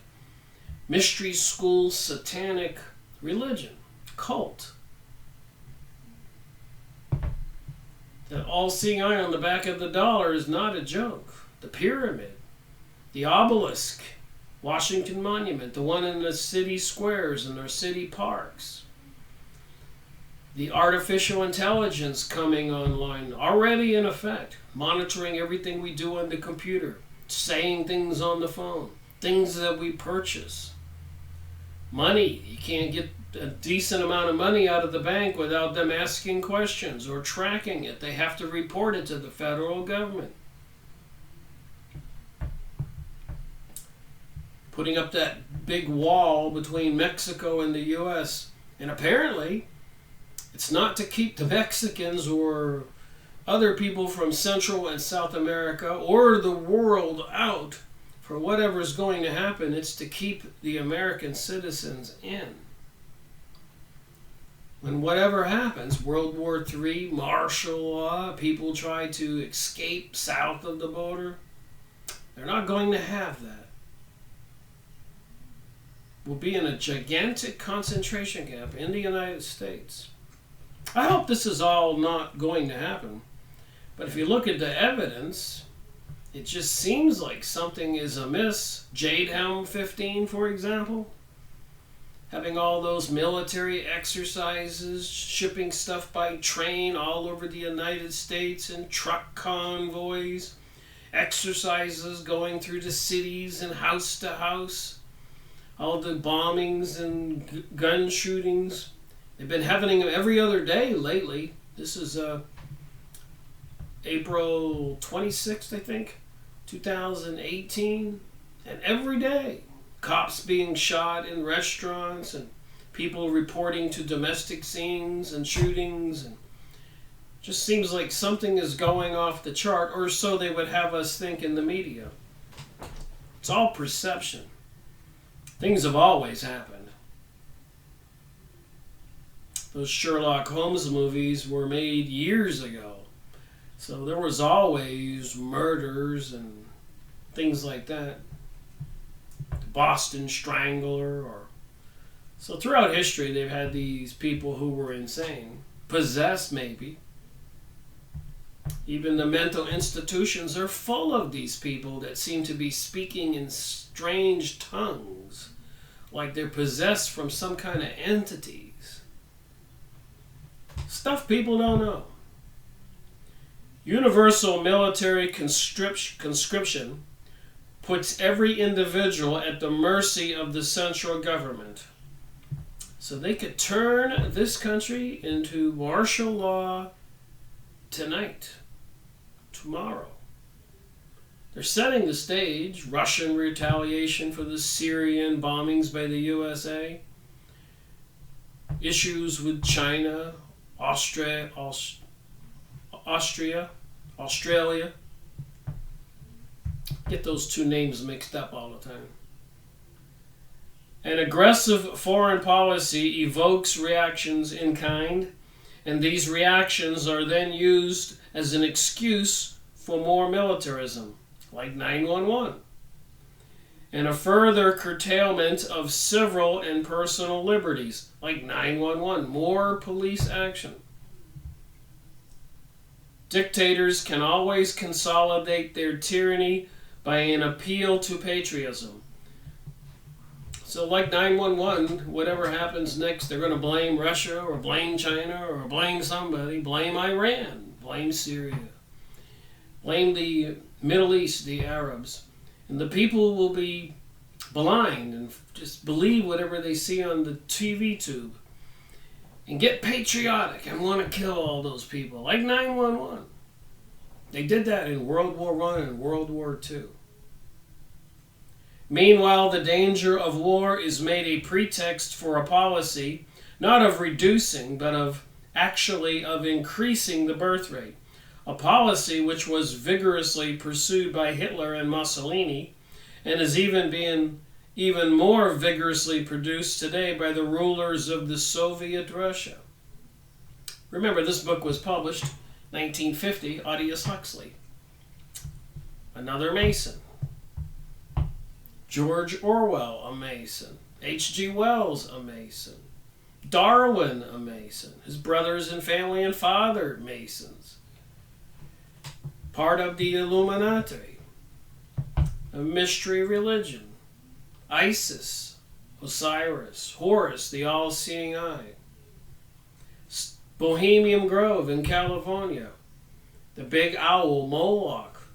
mystery school satanic religion, cult. That all-seeing eye on the back of the dollar is not a joke. The pyramid, the obelisk, Washington Monument, the one in the city squares and our city parks. The artificial intelligence coming online, already in effect, monitoring everything we do on the computer, saying things on the phone, things that we purchase. Money, you can't get a decent amount of money out of the bank without them asking questions or tracking it. They have to report it to the federal government. Putting up that big wall between Mexico and the U.S. And apparently, it's not to keep the Mexicans or other people from Central and South America or the world out for whatever's going to happen. It's to keep the American citizens in. When whatever happens, World War III, martial law, people try to escape south of the border, they're not going to have that. We'll be in a gigantic concentration camp in the United States. I hope this is all not going to happen. But if you look at the evidence, it just seems like something is amiss. Jade Helm 15, for example. Having all those military exercises, shipping stuff by train all over the United States in truck convoys, exercises going through the cities and house to house, all the bombings and gun shootings. They've been having them every other day lately. This is April 26th, I think, 2018. And every day, cops being shot in restaurants and people reporting to domestic scenes and shootings. And just seems like something is going off the chart, or so they would have us think in the media. It's all perception. Things have always happened. Those Sherlock Holmes movies were made years ago. So there was always murders and things like that. The Boston Strangler. So throughout history, they've had these people who were insane. Possessed, maybe. Even the mental institutions are full of these people that seem to be speaking in strange tongues, like they're possessed from some kind of entities. Stuff people don't know. Universal military conscription puts every individual at the mercy of the central government. So they could turn this country into martial law tonight, tomorrow. They're setting the stage. Russian retaliation for the Syrian bombings by the USA. Issues with China, Australia. Get those two names mixed up all the time. An aggressive foreign policy evokes reactions in kind, and these reactions are then used as an excuse for more militarism, like 911, and a further curtailment of civil and personal liberties, like 911, more police action. Dictators can always consolidate their tyranny by an appeal to patriotism. So like 911, whatever happens next, they're going to blame Russia or blame China or blame somebody, blame Iran, blame Syria, blame the Middle East, the Arabs. And the people will be blind and just believe whatever they see on the TV tube and get patriotic and want to kill all those people, like 911. They did that in World War I and World War II. Meanwhile, the danger of war is made a pretext for a policy, not of reducing, but of increasing the birth rate. A policy which was vigorously pursued by Hitler and Mussolini, and is even being even more vigorously produced today by the rulers of the Soviet Russia. Remember, this book was published 1950, Aldous Huxley. Another Mason. George Orwell, a Mason. H.G. Wells, a Mason. Darwin, a Mason. His brothers and family and father, Masons. Part of the Illuminati. A mystery religion. ISIS, Osiris, Horus, the all-seeing eye. Bohemian Grove in California, the big owl Moloch,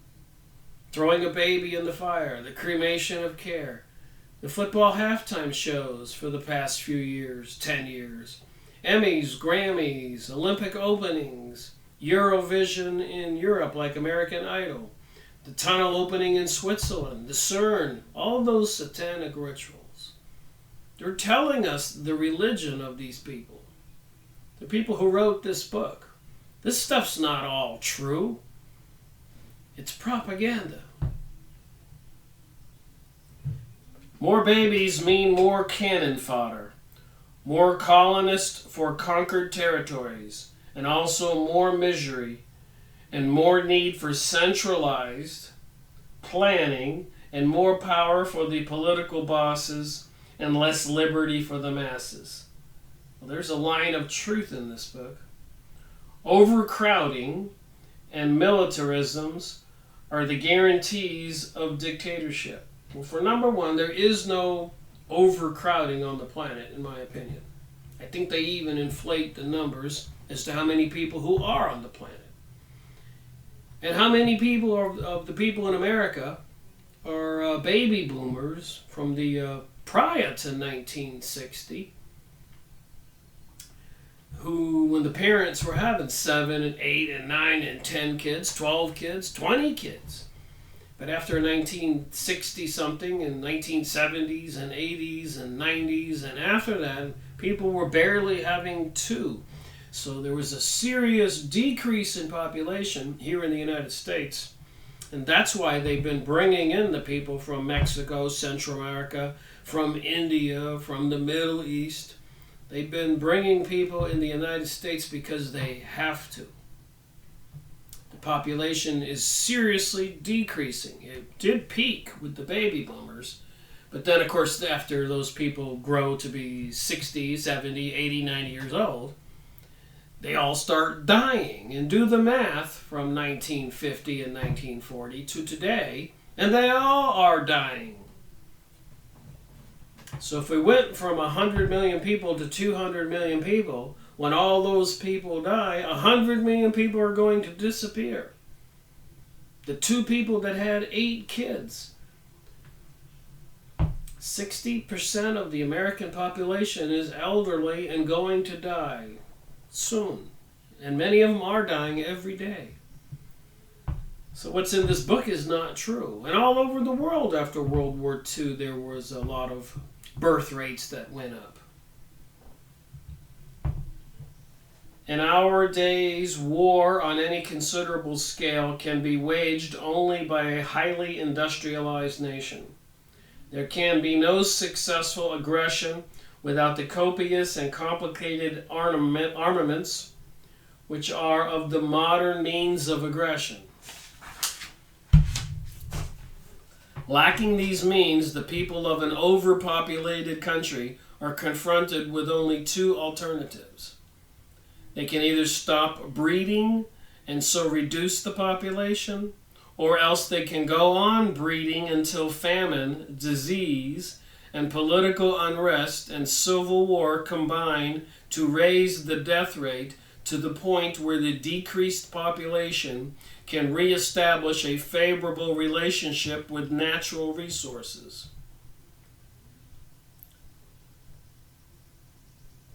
throwing a baby in the fire, the cremation of care, the football halftime shows for the past few years, 10 years, Emmys, Grammys, Olympic openings, Eurovision in Europe like American Idol, the tunnel opening in Switzerland, the CERN, all those satanic rituals. They're telling us the religion of these people, the people who wrote this book. This stuff's not all true. It's propaganda. More babies mean more cannon fodder, more colonists for conquered territories, and also more misery and more need for centralized planning and more power for the political bosses and less liberty for the masses. Well, there's a line of truth in this book. Overcrowding and militarisms are the guarantees of dictatorship. Well, for number one, there is no overcrowding on the planet, in my opinion. I think they even inflate the numbers as to how many people who are on the planet. And how many people of the people in America are baby boomers from the prior to 1960, who, when the parents were having 7 and 8 and 9 and 10 kids, 12 kids, 20 kids. But after 1960 something and 1970s and 80s and 90s and after that, people were barely having 2. So there was a serious decrease in population here in the United States. And that's why they've been bringing in the people from Mexico, Central America, from India, from the Middle East. They've been bringing people in the United States because they have to. The population is seriously decreasing. It did peak with the baby boomers, but then, of course, after those people grow to be 60, 70, 80, 90 years old, they all start dying. And do the math from 1950 and 1940 to today, and they all are dying. So if we went from 100 million people to 200 million people, when all those people die, 100 million people are going to disappear. The 2 people that had 8 kids. 60% of the American population is elderly and going to die soon. And many of them are dying every day. So what's in this book is not true. And all over the world after World War II, there was a lot of birth rates that went up. In our days, war on any considerable scale can be waged only by a highly industrialized nation. There can be no successful aggression without the copious and complicated armaments which are of the modern means of aggression. Lacking these means, the people of an overpopulated country are confronted with only 2 alternatives. They can either stop breeding and so reduce the population, or else they can go on breeding until famine, disease, and political unrest and civil war combine to raise the death rate to the point where the decreased population can reestablish a favorable relationship with natural resources.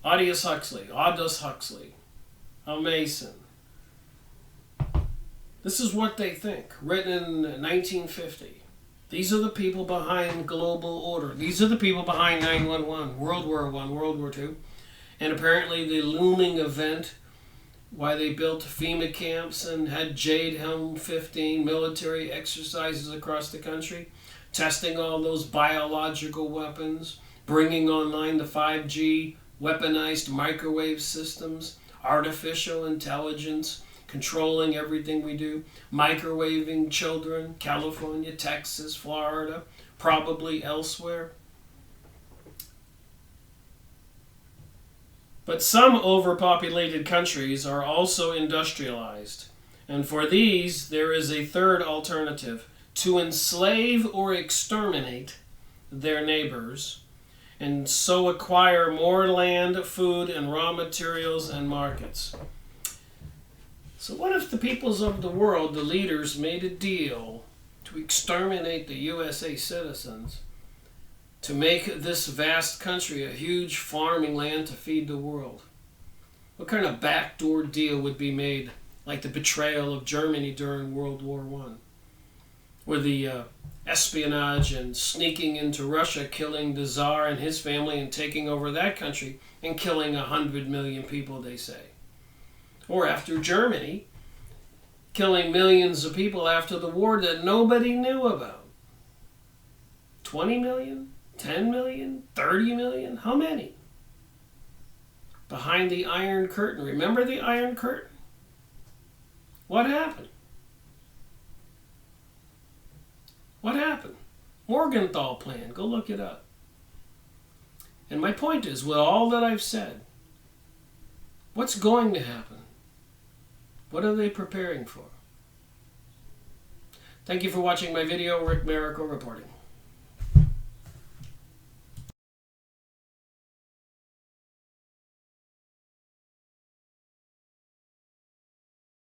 Aldous Huxley, a Mason. This is what they think, written in 1950. These are the people behind global order. These are the people behind 9/11, World War I, World War II, and apparently the looming event, why they built FEMA camps and had Jade Helm 15 military exercises across the country, testing all those biological weapons, bringing online the 5G weaponized microwave systems, artificial intelligence, controlling everything we do, microwaving children, California, Texas, Florida, probably elsewhere. But some overpopulated countries are also industrialized, and for these there is a third alternative: to enslave or exterminate their neighbors and so acquire more land, food, and raw materials and markets. So what if the peoples of the world, the leaders, made a deal to exterminate the USA citizens, to make this vast country a huge farming land to feed the world? What kind of backdoor deal would be made, like the betrayal of Germany during World War I? Or the espionage and sneaking into Russia, killing the Tsar and his family and taking over that country and killing 100 million people, they say. Or after Germany, killing millions of people after the war that nobody knew about. 20 million? 10 million? 30 million? How many? Behind the Iron Curtain. Remember the Iron Curtain? What happened? What happened? Morgenthau Plan. Go look it up. And my point is, with all that I've said, what's going to happen? What are they preparing for? Thank you for watching my video. Rick Miracle reporting.